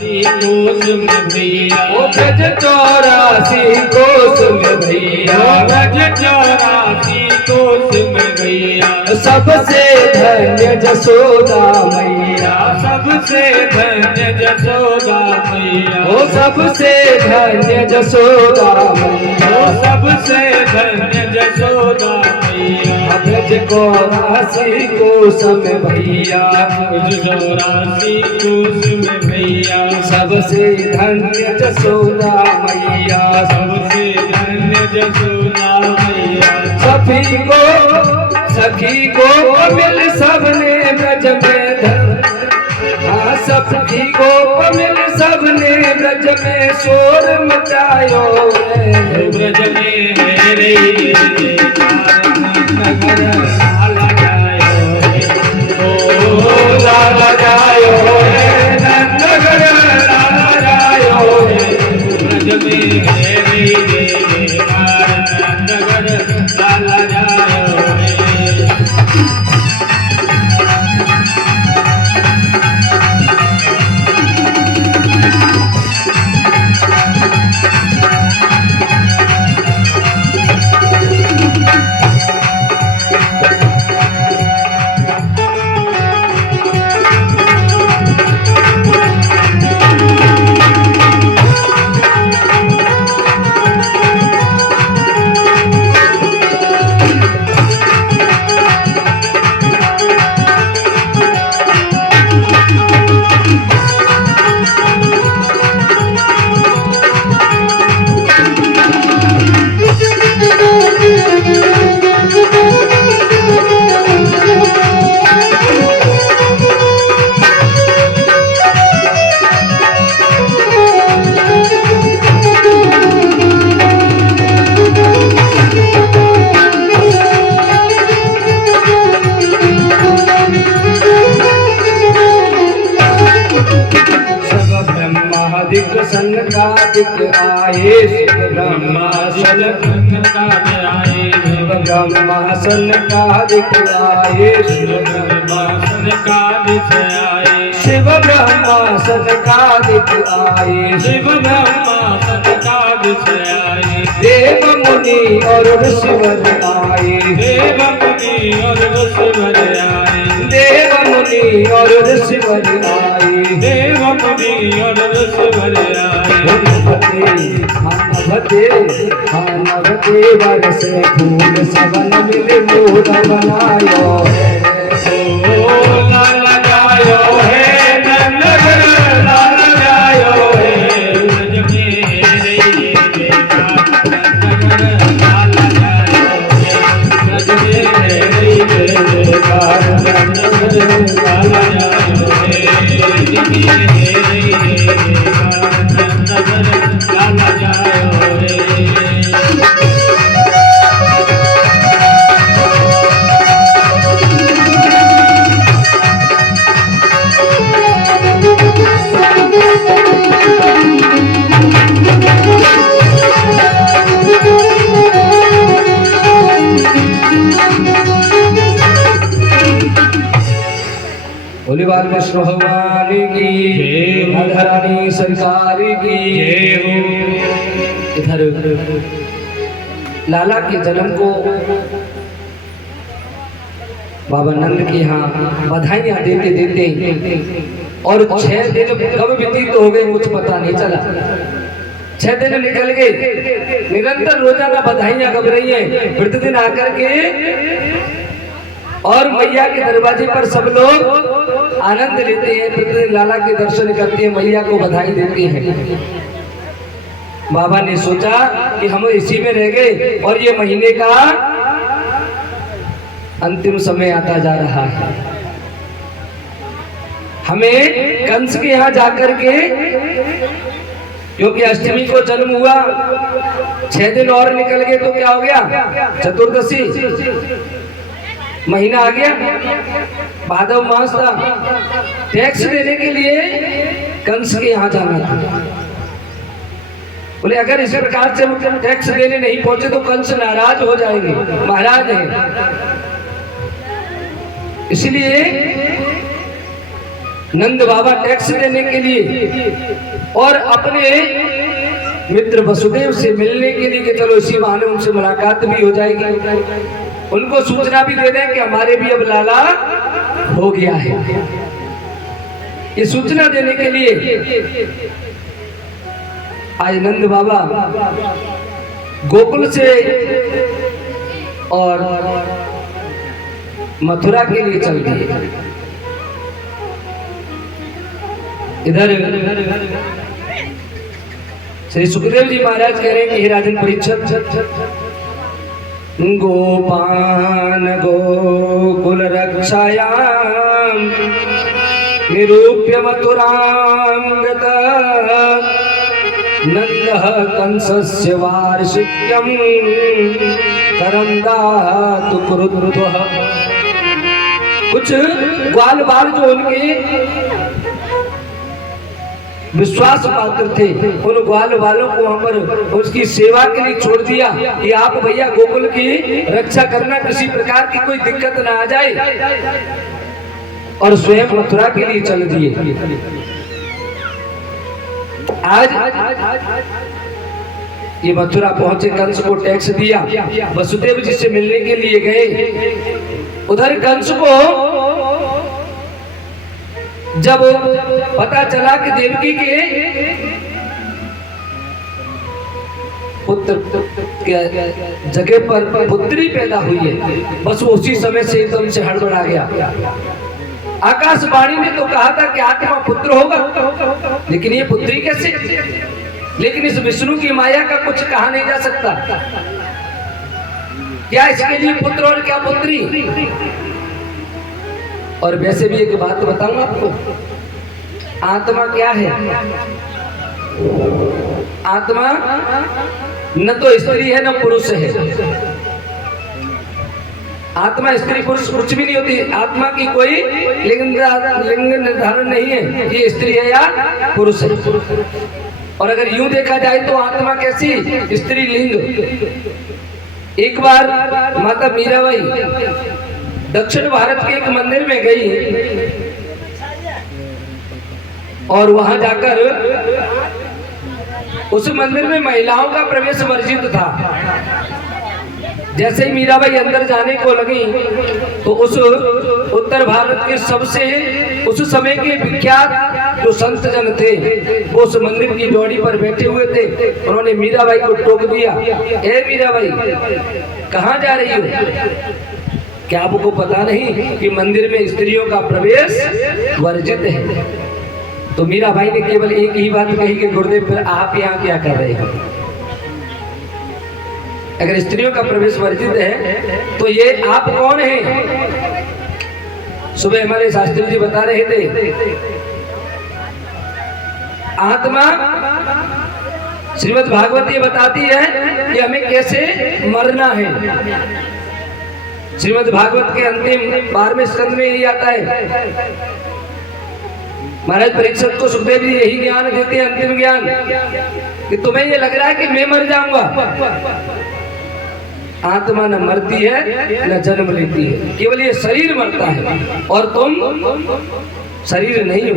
कोस में भैया ओ ब्रज 84 कोस में भैया, ब्रज 84 कोस में भैया, सबसे धन्य जसोदा मैया, सबसे धन्य जसोदा मैया, ओ सबसे धन्य जसोदा मैया, ओ सबसे धन्य जसोदा मैया, ब्रज 84 कोस में भैया, ब्रज 84 कोस में भैया, सबसे धन्य जसोदा मैया, सबसे धन्य जसोदा मैया, सखी को मिल सबने ब्रज में हाँ सखी को मिल सबने ब्रज में शोर मचायो है, ब्रज में है रे नगर लाला जायो ओ लाला जायो है, नगर लाला जायो है, ब्रज में है रे नगर लाला जायो सनकादिक आए, शिव ब्रह्मा सनकादिक आए, शिव ब्रह्मा सनकादिक आए, शिव ब्रह्मा सनकादिक आए, शिव ब्रह्मा सनकादिक आए, शिव ब्रह्मा सनकादिक आए, देव मुनि और ऋषिवर आए, देव मुनि और ऋषिवर आए, देव मुनि और ऋषिवर आए, देव मुनि और ऋषिवर आए, नभते वर्ष फूल सबन मिल मोर बनायो है, ओ लाला जायो है नगर लाला जायो है, ब्रज में रे नगर लाला जायो है, ब्रज में रे नगर लाला जायो है, ब्रज में रे नगर लाला जायो है। बोली बाल विष्णु भगवान की राधा रानी सरकार की इधर लाला के जन्म को बाबा नंद के यहाँ बधाइयां देते देते और 6 दिन कब व्यतीत हो गए कुछ पता नहीं चला। 6 दिन निकल गए, निरंतर रोजाना बधाइयां गब रही है। प्रतिदिन आकर के और मैया के दरवाजे पर सब लोग आनंद लेते हैं, प्रतिदिन लाला के दर्शन करते हैं, मैया को बधाई देते हैं। बाबा ने सोचा कि हम इसी में रह गए और ये महीने का अंतिम समय आता जा रहा है, हमें कंस के यहाँ जाकर के, क्योंकि अष्टमी को जन्म हुआ, 6 दिन और निकल गए तो क्या हो गया, चतुर्दशी महीना आ गया, भादव मास था। टैक्स देने के लिए कंस के यहाँ जाना था। बोले अगर इस प्रकार से टैक्स देने नहीं पहुंचे तो कंस नाराज हो जाएंगे, महाराज है। इसलिए नंद बाबा टैक्स देने के लिए और अपने मित्र वसुदेव से मिलने के लिए कि चलो इसी बहाने उनसे मुलाकात भी हो जाएगी, उनको सूचना भी दे दें कि हमारे भी अब लाला हो गया है। ये सूचना देने के लिए आज नंद बाबा गोकुल से और मथुरा के लिए चल दिए। इधर श्री सुखदेव जी महाराज कह रहे हैं कि हे राजन परीक्षित, गोपान गोकुल रक्षायाम निरूप्य मथुरां गतः नंदः कंसस्य वार्षिक्यं करंदातु कुरुद्वः। कुछ ग्वाल बाल जो उनके विश्वास पात्र थे, उन ग्वाल वालों को वहां पर उसकी सेवा के लिए छोड़ दिया कि आप भैया गोकुल की रक्षा करना, किसी प्रकार की कोई दिक्कत ना आ जाए, और स्वयं मथुरा के लिए चल दिए। आज ये मथुरा पहुंचे, कंस को टैक्स दिया, वसुदेव जी से मिलने के लिए गए। उधर कंस को जब पता चला कि देवकी के पुत्र के जगह पर पुत्री पैदा हुई है, बस वो उसी समय से एकदम से हड़बड़ा गया। आकाशवाणी ने तो कहा था कि आत्मा पुत्र होगा, लेकिन ये पुत्री कैसे? लेकिन इस विष्णु की माया का कुछ कहा नहीं जा सकता, क्या इसके लिए पुत्र और क्या पुत्री। और वैसे भी एक बात बताऊं आपको, आत्मा क्या है? आत्मा न तो स्त्री है न पुरुष है। आत्मा स्त्री पुरुष कुछ भी नहीं होती। आत्मा की कोई लिंग निर्धारण नहीं है, ये स्त्री है या पुरुष है। और अगर यूं देखा जाए तो आत्मा कैसी? स्त्री लिंग। एक बार माता मीराबाई दक्षिण भारत के एक मंदिर में गई और वहां जाकर उस मंदिर में महिलाओं का प्रवेश वर्जित था। जैसे ही मीराबाई अंदर जाने को लगी तो उस उत्तर भारत के सबसे उस समय के विख्यात जो संत जन थे वो उस मंदिर की डोरी पर बैठे हुए थे। उन्होंने मीराबाई को टोक दिया, ए मीराबाई कहाँ जा रही हो? क्या आपको पता नहीं कि मंदिर में स्त्रियों का प्रवेश वर्जित है? तो मीराबाई ने केवल एक ही बात कही कि गुरुदेव फिर आप यहाँ क्या कर रहे हो? अगर स्त्रियों का प्रवेश वर्जित है तो ये आप कौन हैं? सुबह हमारे शास्त्री जी बता रहे थे, आत्मा श्रीमद् भागवत ये बताती है कि हमें कैसे मरना है। श्रीमद् भागवत के अंतिम 12वें स्कंद में यही आता है। महाराज परीक्षित को सुखदेव जी यही ज्ञान देते हैं, अंतिम ज्ञान, कि तुम्हें ये लग रहा है कि मैं मर जाऊंगा। आत्मा न मरती है न जन्म लेती है, केवल ये शरीर मरता है और तुम शरीर नहीं हो।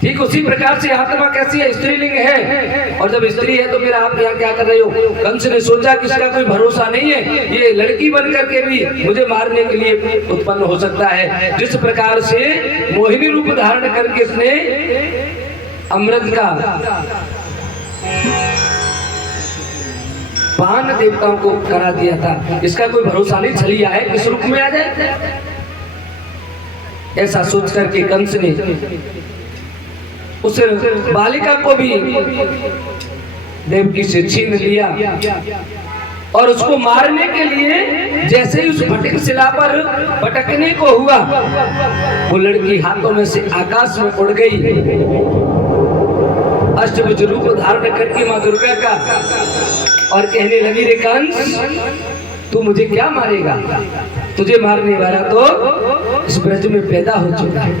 ठीक उसी प्रकार से आत्मा कैसी है? स्त्रीलिंग है। और जब स्त्री है तो फिर आप यहाँ क्या कर रहे हो? कंस ने सोचा कि इसका कोई भरोसा नहीं है, ये लड़की बन करके भी मुझे मारने के लिए उत्पन्न हो सकता है। जिस प्रकार से मोहिनी रूप धारण करके इसने अमृत का पान देवताओं को करा दिया था, इसका कोई भरोसा नहीं, छलिया है, किस रूप में आ जाए। ऐसा सोच करके कंस ने उस बालिका को भी देवकी से छीन लिया और उसको मारने के लिए जैसे ही उस फटिक शिला पर पटकने को हुआ, वो लड़की हाथों में से आकाश में उड़ गई, अष्टभुज रूप धारण करके मां दुर्गा का, और कहने लगी, रे कंस तू मुझे क्या मारेगा? तुझे मारने वाला तो इस ब्रज में पैदा हो चुका है।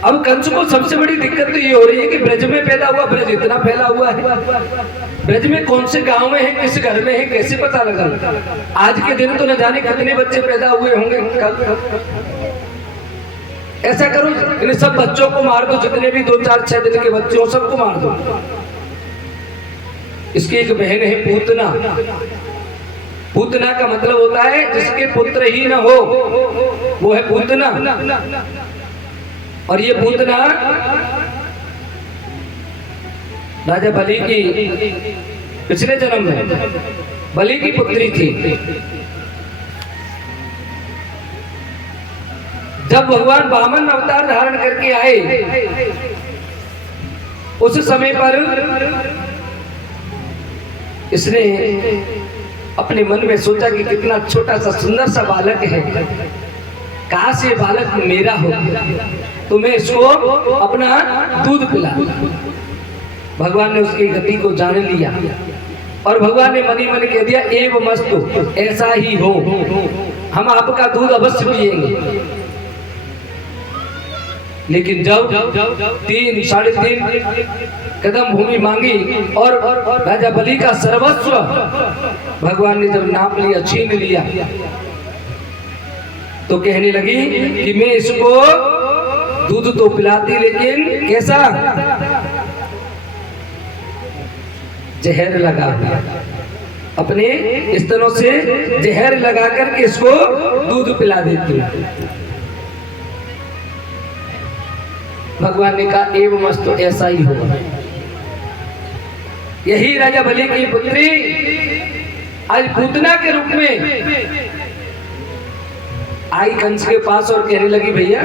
अब कंस को सबसे बड़ी दिक्कत तो ये हो रही है कि ब्रज में पैदा हुआ, ब्रज इतना फैला हुआ है, ब्रज में कौन से गांव में है, किस घर में है, कैसे पता लगा? आज के दिन तो न जाने कितने बच्चे पैदा हुए होंगे, ऐसा करो इन सब बच्चों को मार दो, जितने भी 2, 4, 6 दिन के बच्चे हो सबको मार दो। इसकी एक बहन है पूतना। पूतना का मतलब होता है जिसके पुत्र ही न हो, वो है पूतना। और ये पूतना राजा बलि की पिछले जन्म में बलि की पुत्री थी। जब भगवान वामन अवतार धारण करके आए उस समय पर इसने अपने मन में सोचा कि कितना छोटा सा सुंदर सा बालक है, काश ये बालक मेरा हो तो मैं इसको अपना दूध पिला। भगवान ने उसकी गति को जान लिया और भगवान ने मनी मन कह दिया एव मस्तु, ऐसा ही हो, हम आपका दूध अवश्य पिएंगे। लेकिन जब 3, 3.5 कदम भूमि मांगी और राजा बलि का सर्वस्व भगवान ने जब नाप लिया, छीन लिया, तो कहने लगी कि मैं इसको दूध तो पिलाती, लेकिन कैसा जहर लगा, अपने स्तनों से जहर लगा करके इसको दूध पिला देती। भगवान ने कहा एवं मस्तु, ऐसा ही होगा। यही राजा बलि की पुत्री आज पूतना के रूप में आई कंस के पास और कहने लगी भैया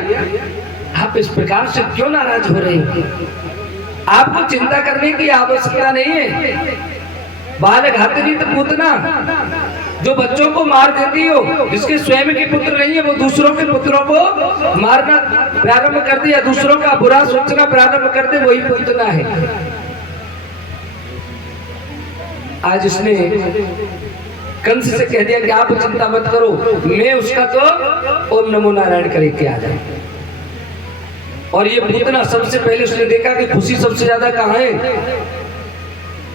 आप इस प्रकार से क्यों नाराज हो रहे हैं? आपको चिंता करने की आवश्यकता नहीं है। बाल घातनी तो पूतना जो बच्चों को मार देती हो, जिसके स्वयं के पुत्र नहीं है, वो दूसरों के पुत्रों को मारना प्रारंभ कर दिया, दूसरों का बुरा सोचना प्रारंभ कर दे, वही पूतना है। आज उसने कंस से कह दिया कि आप चिंता मत करो, मैं उसका तो ओम नमो नारायण करके आ जाए। और ये पूतना सबसे पहले उसने देखा कि खुशी सबसे ज्यादा कहाँ है?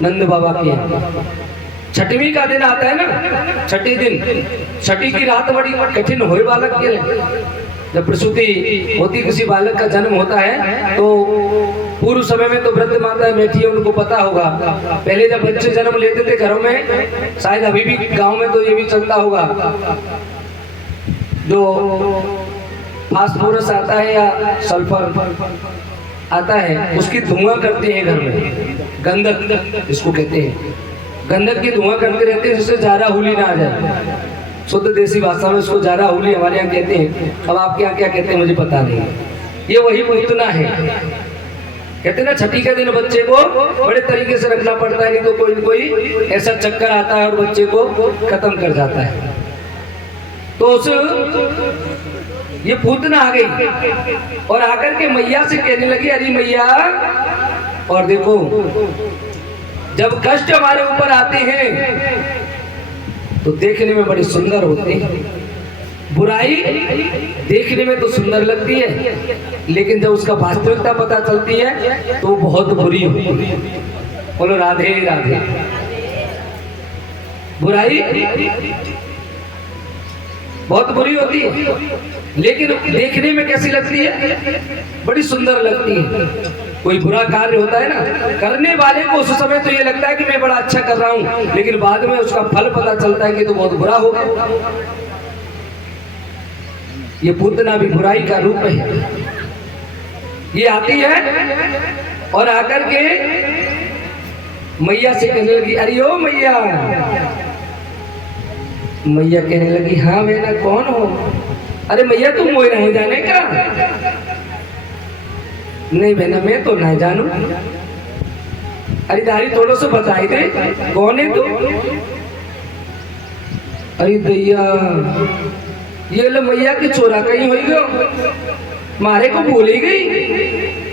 नंद बाबा के यहाँ। छठवीं का दिन आता है ना, छठी दिन, छठी की रात बड़ी कठिन हो बालक के लिए। जब प्रसूति होती, किसी बालक का जन्म होता है, तो पूर्व समय में तो वृद्ध माता बैठी है, उनको पता होगा। पहले जब बच्चे जन्म लेते थे घरों में, शायद अभी भी गांव में तो ये भी चलता होगा, जो फास्फोरस आता है या सल्फर आता है, उसकी धुआं करते हैं घर में, गंधक इसको कहते हैं। गंधक की धुआं करते रहते हैं जिससे जारा हुली ना आ जाए। शुद्ध देसी भाषा में उसको जारा हुली हमारे यहाँ कहते हैं। अब आपके यहाँ क्या कहते हैं मुझे पता नहीं। ये वही पूतना है। कहते ना छठी के दिन बच्चे को बड़े तरीके से रखना पड़ता है, नहीं तो कोई कोई ऐसा चक्कर आता है और बच्चे को खत्म कर जाता है। तो उस ये पूतना आ गई और आकर के मैया से कहने लगी अरे मैया, और देखो जब कष्ट हमारे ऊपर आते हैं तो देखने में बड़े सुंदर होते हैं, बुराई देखने में तो सुंदर लगती है, लेकिन जब उसका वास्तविकता पता चलती है तो बहुत बुरी होती है। बोलो राधे राधे। बुराई बहुत बुरी होती है, लेकिन देखने में कैसी लगती है? बड़ी सुंदर लगती है। कोई बुरा कार्य होता है ना, करने वाले को उस समय तो ये लगता है कि मैं बड़ा अच्छा कर रहा हूं, लेकिन बाद में उसका फल पता चलता है कि तो बहुत बुरा होगा। ये पूतना भी बुराई का रूप है। ये आती है और आकर के मैया से कहने लगी अरे ओ मैया। मैया कहने लगी हाँ बेटा कौन हो? अरे मैया तुम मोह नहीं जाने का? नहीं बहना मैं तो नहीं जानू। अरे दारी थोड़ा सा बताई दे कौन है तू? अरे दैया ये लो मैया की चोरा कहीं हुई गो, मारे को भूल ही गई।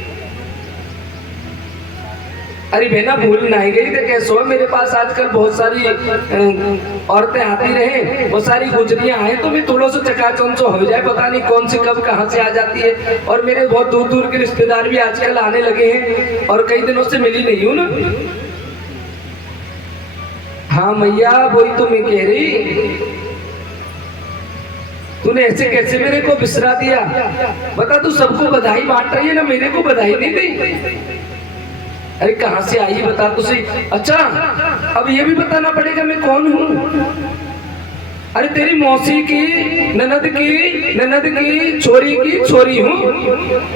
अरे बहना भूल नहीं गई तो कैसे? मेरे पास आजकल बहुत सारी औरतें आती रहे, बहुत सारी गुजरियां आए, तो मैं थोड़ा सा चकाचौंध हो जाए, पता नहीं कौन सी कब कहां से आ जाती है। और मेरे बहुत दूर दूर के रिश्तेदार भी आजकल आने लगे हैं और कई दिनों से मिली नहीं हूं ना। हाँ मैया वही तो मैं कह रही। तूने ऐसे कैसे मेरे को बिसरा दिया? बता, तू सबको बधाई बांट रही है ना, मेरे को बधाई नहीं दी? अरे कहाँ से आई बता तुझे? अच्छा अब ये भी बताना पड़ेगा मैं कौन हूँ। अरे तेरी मौसी की ननद की छोरी की छोरी हूँ।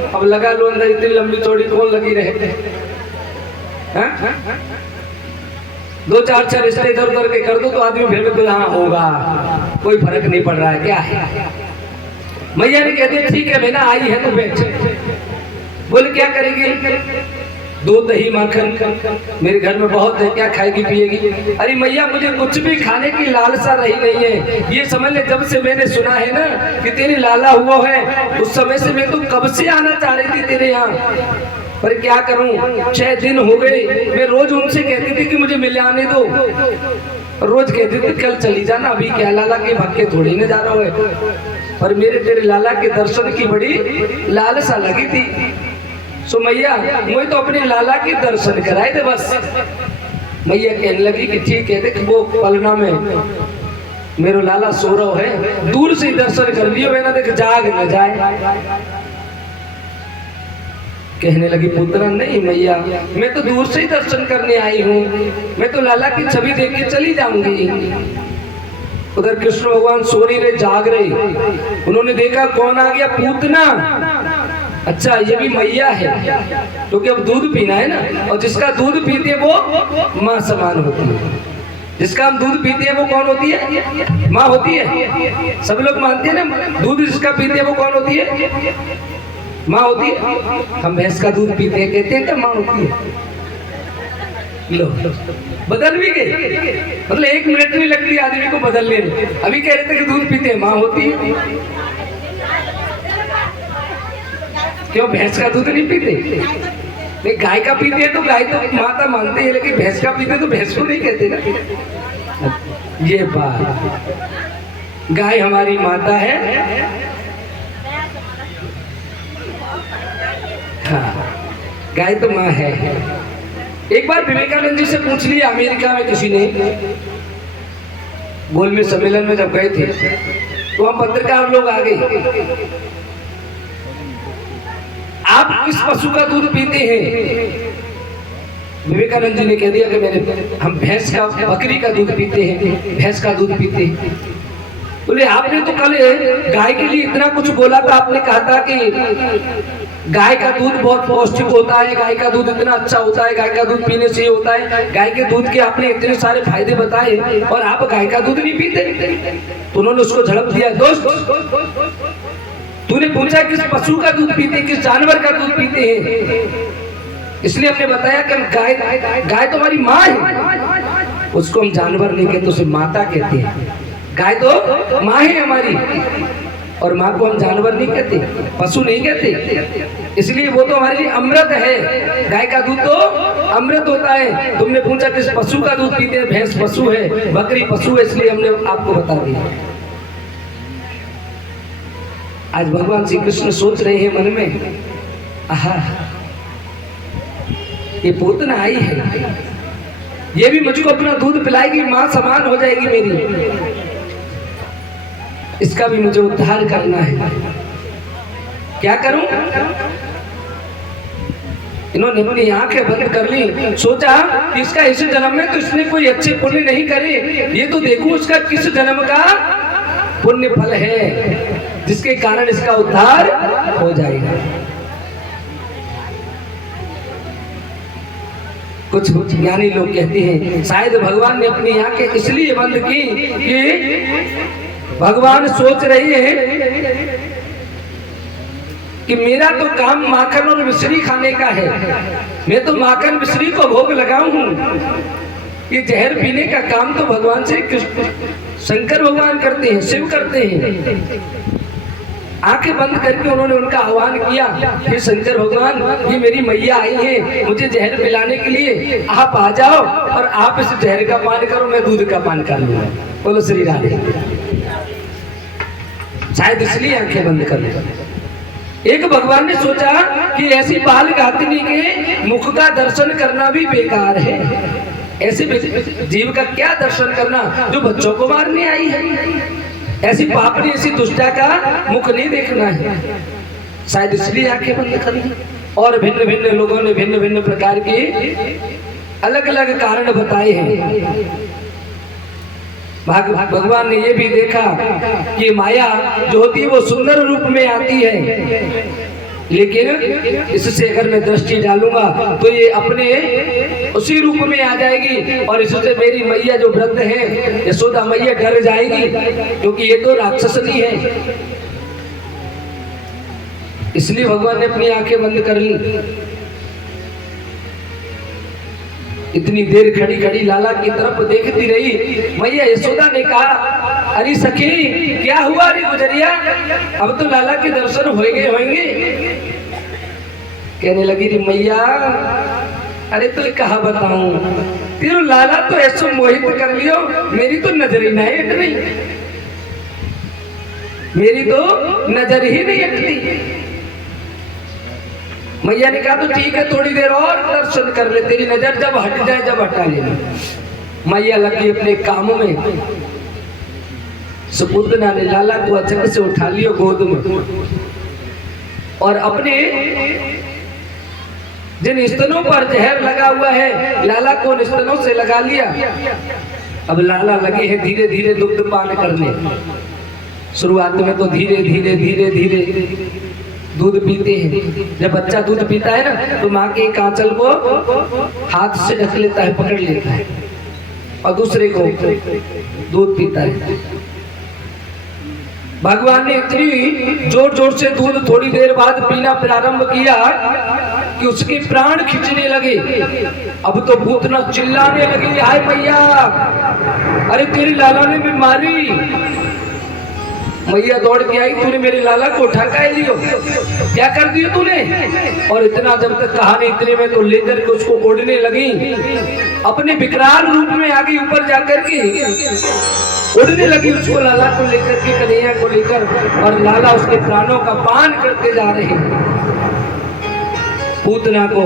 अब लगा लो अंदर, इतनी लंबी चौड़ी कौन लगी रहे? हाँ? दो चार छह रिश्ते इधर उधर के कर दो तो आदमी फिर भी हाँ होगा, कोई फर्क नहीं पड़ रहा है, क्या है। मैया ने कहती ठीक है बेटा आई है तो बैठ। बोले क्या करेगी? दूध दही माखन मेरे घर में बहुत है, क्या खाएगी पिएगी? अरे मैया मुझे कुछ भी खाने की लालसा रही नहीं है। ये समझ ले, जब से मैंने सुना है ना कि तेरी लाला हुआ है, उस समय से मैं तो कब से आना चाह रही थी तेरे यहाँ, पर क्या करूं, 6 दिन हो गए। मैं रोज उनसे कहती थी कि मुझे मिले आने दो, रोज कहती थी कल चली जाना, अभी क्या लाला के भक्के थोड़ी न जा रहा है। पर मेरे तेरे लाला के दर्शन की बड़ी लालसा लगी थी। सो मैया मुझे तो अपने लाला के दर्शन कराए थे बस। मैया कहने लगी कि ठीक है, देख वो पलना में मेरो लाला सो रहा है, दूर से दर्शन कर लियो, मैंने देख जाग न जाए। कहने लगी पुत्र नहीं मैया, मैं तो दूर से ही दर्शन करने आई हूँ, मैं तो लाला की छवि देख के चली जाऊंगी। उधर कृष्ण भगवान सो नहीं रहे, जाग रहे। उन्होंने देखा कौन आ गया, पूतना। अच्छा ये भी मैया है, क्योंकि अब दूध पीना है ना, और जिसका दूध पीती है वो माँ समान होती है। जिसका हम दूध पीते हैं वो कौन होती है? माँ होती है। सब लोग मानते हैं ना, दूध जिसका पीते हैं वो कौन होती है? माँ होती है। हम भैंस का दूध पीते हैं, कहते हैं क्या माँ होती है? लो बदल भी गए, मतलब 1 मिनट नहीं लगती आदमी को बदलने में। अभी कह रहे थे कि दूध पीते हैं, माँ होती है। क्यों भैंस का दूध नहीं पीते? नहीं, गाय का पीते हैं तो गाय तो माता मानते हैं, लेकिन भैंस का पीते तो भैंस को नहीं कहते ना। ये बात, गाय हमारी माता है। हाँ, गाय तो माँ है। एक बार विवेकानंद जी से पूछ लिया, अमेरिका में किसी ने गोलमेज सम्मेलन में जब गए थे, तो हम पत्रकार लोग आ गए, आप किस पशु का दूध पीते हैं? विवेकानंद जी ने कह दिया कि हम भैंस का, बकरी का दूध पीते हैं, भैंस का दूध पीते हैं। बोले आपने तो कल गाय के लिए इतना कुछ बोला था, आपने कहा था कि गाय का दूध बहुत पौष्टिक होता है, गाय का दूध इतना अच्छा होता है, गाय का दूध पीने से ये होता है, गाय के दूध के आपने इतने सारे फायदे बताए, और आप गाय का दूध नहीं पीते। तो उन्होंने उसको झड़प दिया, दोस्त तूने पूछा किस पशु का दूध पीते हैं, किस जानवर का दूध पीते हैं? इसलिए हमने बताया कि गाय तो हमारी माँ है, उसको हम जानवर नहीं कहते, उसे माता कहते हैं। गाय तो माँ है हमारी, और माँ को हम जानवर नहीं कहते, पशु नहीं कहते। इसलिए वो तो हमारे लिए अमृत है। गाय का दूध तो अमृत होता है। तुमने पूछा किस पशु का दूध पीते हैं, भैंस पशु है, बकरी पशु है, इसलिए हमने आपको बता दिया। आज भगवान श्री कृष्ण सोच रहे हैं मन में, आहा ये पूतना आई है, ये भी मुझको अपना दूध पिलाएगी, माँ समान हो जाएगी मेरी, इसका भी मुझे उद्धार करना है। क्या करूं? इन्होंने अपनी आंखें बंद कर ली, सोचा कि इसका इस जन्म में तो इसने कोई अच्छे पुण्य नहीं करे, ये तो देखूं उसका किस जन्म का पुण्य फल है जिसके कारण इसका उद्धार हो जाएगा। कुछ ज्ञानी लोग कहते हैं शायद भगवान ने अपनी आंखें इसलिए बंद की कि भगवान सोच रही है कि मेरा तो काम माखन और मिश्री खाने का है, मैं तो माखन मिश्री को भोग लगाऊं हूं, ये जहर पीने का काम तो भगवान से शंकर भगवान करते हैं, शिव करते हैं। आंखें बंद करके उन्होंने उनका आह्वान किया, हे शंकर भगवान, ये मेरी मैया आई है मुझे जहर पिलाने के लिए, आप आ जाओ और आप इस जहर का पान करो, मैं दूध का पान कर लूंगा। बोलो श्री राधे। शायद इसलिए आंखें बंद कर ली। एक भगवान ने सोचा कि ऐसी बाल गातिनी के मुख का दर्शन करना भी बेकार है, ऐसे जीव का क्या दर्शन करना जो बच्चों को मारने आई है। ऐसी पापड़ी ऐसी दुष्टा का मुख नहीं देखना है, शायद इसलिए आंखें बंद कर ली। और भिन्न भिन्न लोगों ने भिन्न भिन्न प्रकार के अलग अलग कारण बताए हैं। भगवान ने ये भी देखा कि माया जो होती है वो सुंदर रूप में आती है, लेकिन इससे अगर मैं दृष्टि डालूंगा तो ये अपने उसी रूप में आ जाएगी, और इससे मेरी मैया जो वृद्ध है यशोदा मैया डर जाएगी, क्योंकि ये तो राक्षसनी है। इसलिए भगवान ने अपनी आंखें बंद कर ली। इतनी देर खड़ी खड़ी लाला की तरफ देखती रही। मैया यशोदा ने कहा, अरे सखी क्या हुआ रे गुजरिया, अब तो लाला के दर्शन हो गए होंगे। कहने लगी रे मैया, अरे तो कहा बताऊं, तेरे लाला तो ऐसो मोहित कर लियो, मेरी तो नजर ही नहीं हट रही, मेरी तो नजर ही नहीं हटती। मैया ने कहा तो ठीक है, थोड़ी देर और दर्शन कर ले, तेरी नजर जब हट जाए जब हटा लेना। मैया लगी अपने कामों में। सुपुतना ने लाला को अचक से उठा लिया गोद में, और अपने जिन स्तनों पर जहर लगा हुआ है लाला को उन स्तनों से लगा लिया। अब लाला लगे हैं धीरे धीरे दुग्ध पान करने। शुरुआत में तो धीरे धीरे धीरे धीरे दूध पीते हैं। जब बच्चा दूध पीता है ना तो माँ के एक आंचल को हाथ से ढक लेता है, पकड़ लेता है, और दूसरे को दूध पीता है। भगवान ने इतनी जोर जोर से दूध थोड़ी देर बाद पीना प्रारंभ किया कि उसके प्राण खींचने लगे। अब तो पूतना चिल्लाने लगी, हाय मैया, अरे तेरी लाला ने भी मारी। मैया दौड़ के आई, तूने मेरे लाला को उठा के लियो, क्या कर दिया तूने? और इतना जब तक कहा नहीं इतने में तो लेकर के उसको ओढ़ने लगी। अपने विकराल रूप में आगे ऊपर जाकर के उड़ने लगी उसको, लाला को लेकर के, कन्हैया को लेकर, और लाला उसके प्राणों का पान करते जा रहे हैं। पूतना को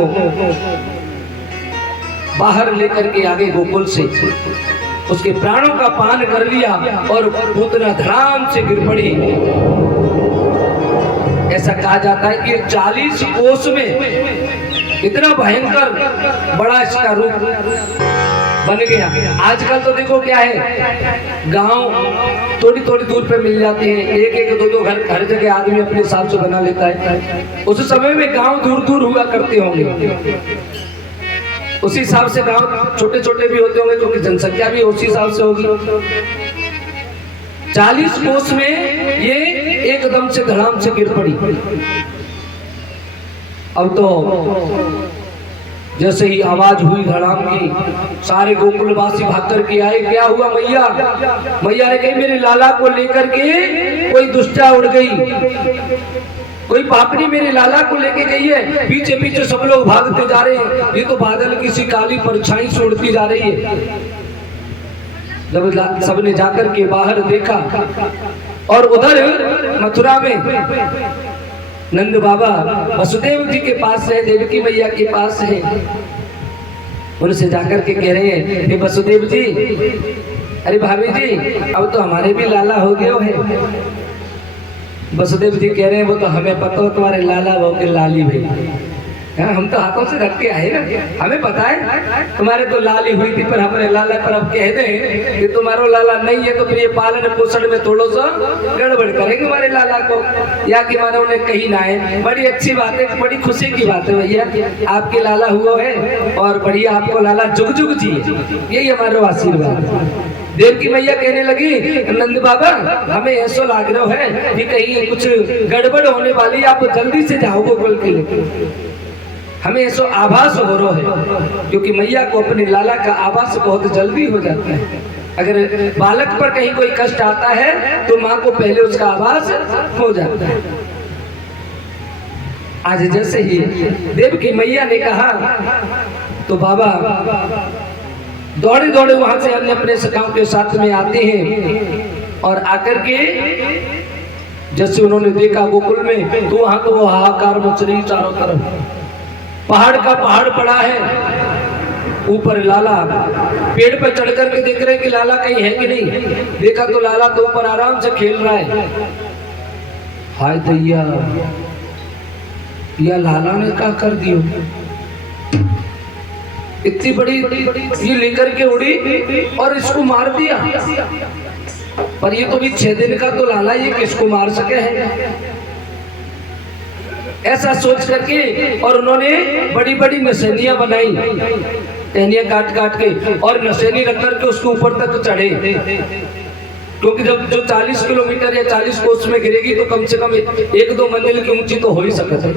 बाहर लेकर के आगे गोकुल से उसके प्राणों का पान कर लिया, और पूतना धड़ाम से गिर पड़ी। ऐसा कहा जाता है कि 40 कोस में इतना भयंकर बड़ा इसका रूप बन गया। आजकल तो देखो क्या है, गांव थोड़ी थोड़ी दूर पे मिल जाते हैं, एक एक दो दो घर हर जगह आदमी अपने हिसाब से बना लेता है। उस समय में गांव दूर दूर हुआ करते होंगे, उसी हिसाब से गांव छोटे छोटे भी होते होंगे, क्योंकि जनसंख्या भी उसी हिसाब से होगी। 40 कोस में ये एकदम से धड़ाम से गिर पड़ी। अब तो जैसे ही आवाज हुई धड़ाम की, सारे गोकुलवासी भाग कर के आए। क्या हुआ मैया? मैया ने कही, मेरे लाला को लेकर के कोई दुष्टा उड़ गई, कोई पापड़ी मेरे लाला को लेके गई है। पीछे पीछे सब लोग भागते जा रहे हैं, ये तो बादल की सी काली परछाई से उड़ती जा रही है। जब सबने जाकर के बाहर देखा, और उधर मथुरा में नंद बाबा वसुदेव जी के पास है, देवकी मैया के पास है। उनसे जाकर के कह रहे हैं, हे वसुदेव जी, अरे भाभी जी, अब तो हमारे भी लाला हो गए है। वसुदेव जी कह रहे हैं, वो तो हमें पता हो तुम्हारे लाला वो के लाली भाई, हम तो हाथों से रख के आए ना, हमें पता है तुम्हारे तो लाली हुई थी, पर हमारे लाला पर अब कह दें कि तुम्हारा लाला नहीं है तो फिर ये पालन पोषण में थोड़ा सा गड़बड़ करेंगे हमारे लाला को, या कि मानो उन्हें कहीं ना है। बड़ी अच्छी बात है, बड़ी खुशी की बात है भैया, आपके लाला हुआ है, और बढ़िया आपको लाला जुग जुग जी, यही हमारा आशीर्वाद है। देवकी मैया कहने लगी, नंद बाबा, हमें ऐसा लाग रहा है कि कहीं कुछ गड़बड़ होने वाली, आप जल्दी से जाओ गोकुल के लिए। हमें ऐसा आभास हो रहा है, क्योंकि मैया को अपने लाला का आभास बहुत जल्दी हो जाता है। अगर बालक पर कहीं कोई कष्ट आता है तो माँ को पहले उसका आभास हो जाता है। आज जैसे ही देवकी मैया ने कहा तो बाबा दौड़े दौड़े वहां से अन्य अपने सखाओं के साथ में आते हैं, और आकर के जैसे उन्होंने देखा गोकुल में, तो वहां तो वो हाहाकार मच रही चारों तरफ। पहाड़ का पहाड़ पड़ा है, ऊपर लाला पेड़ पर चढ़ करके देख रहे कि लाला कहीं है कि नहीं। देखा तो लाला तो ऊपर आराम से खेल रहा है। हाय दैया, या लाला ने क्या कर दियो, इतनी बड़ी ये लेकर के उड़ी और इसको मार दिया। पर ये तो भी 6 दिन का तो लाला, ये किसको मार सके है। ऐसा सोच करके और उन्होंने बड़ी बड़ी नसेनियां बनाई, टहनियां काट काट के, और नसेनी रख करके उसके ऊपर तक चढ़े। क्योंकि जब जो 40 किलोमीटर या 40 कोस में गिरेगी तो कम से कम 1-2 मंजिल की ऊंची तो हो ही सकता है,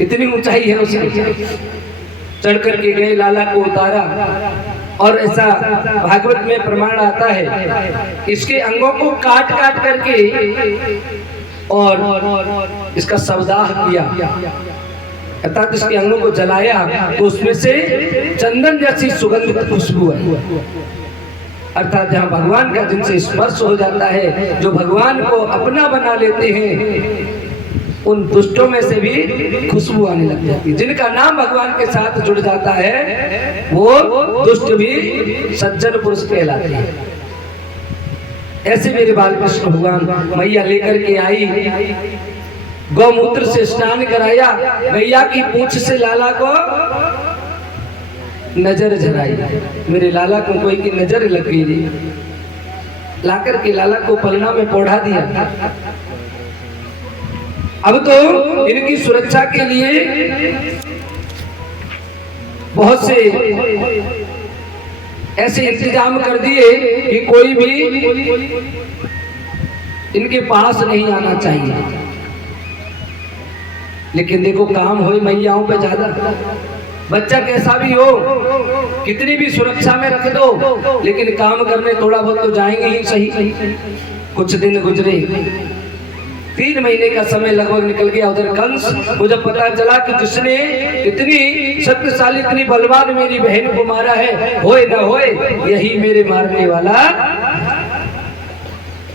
इतनी ऊंचाई है उसकी। चढ़ करके गए, लाला को उतारा, और ऐसा भागवत में प्रमाण आता है इसके अंगों को काट काट करके और इसका शवदाह किया, अर्थात इसके अंगों को जलाया, तो उसमें से चंदन जैसी सुगंध खुशबू आई। अर्थात जहाँ भगवान का जिनसे स्पर्श हो जाता है, जो भगवान को अपना बना लेते हैं, उन दुष्टों में से भी खुशबू आने लग जाती है। जिनका नाम भगवान के साथ जुड़ जाता है वो दुष्ट भी सज्जन पुरुष कहलाते हैं। ऐसे मेरे बाल कृष्ण भगवान मैया लेकर के आई, गौमूत्र से स्नान कराया, मैया की पूंछ से लाला को नजर झराई। मेरे लाला को कोई की नजर लग गई, ला करके लाला को पलना में पौधा दिया। अब तो इनकी सुरक्षा के लिए बहुत से ऐसे इंतजाम कर दिए कि कोई भी इनके पास नहीं आना चाहिए। लेकिन देखो काम हो मैयाओं पे ज्यादा, बच्चा कैसा भी हो, कितनी भी सुरक्षा में रख दो, लेकिन काम करने थोड़ा बहुत तो जाएंगे ही सही। कुछ दिन गुजरे, 3 महीने का समय लगभग निकल गया। उधर कंस को जब पता चला कि जिसने इतनी शक्तिशाली, इतनी बलवान मेरी बहन को मारा है, होए न होए यही मेरे मारने वाला,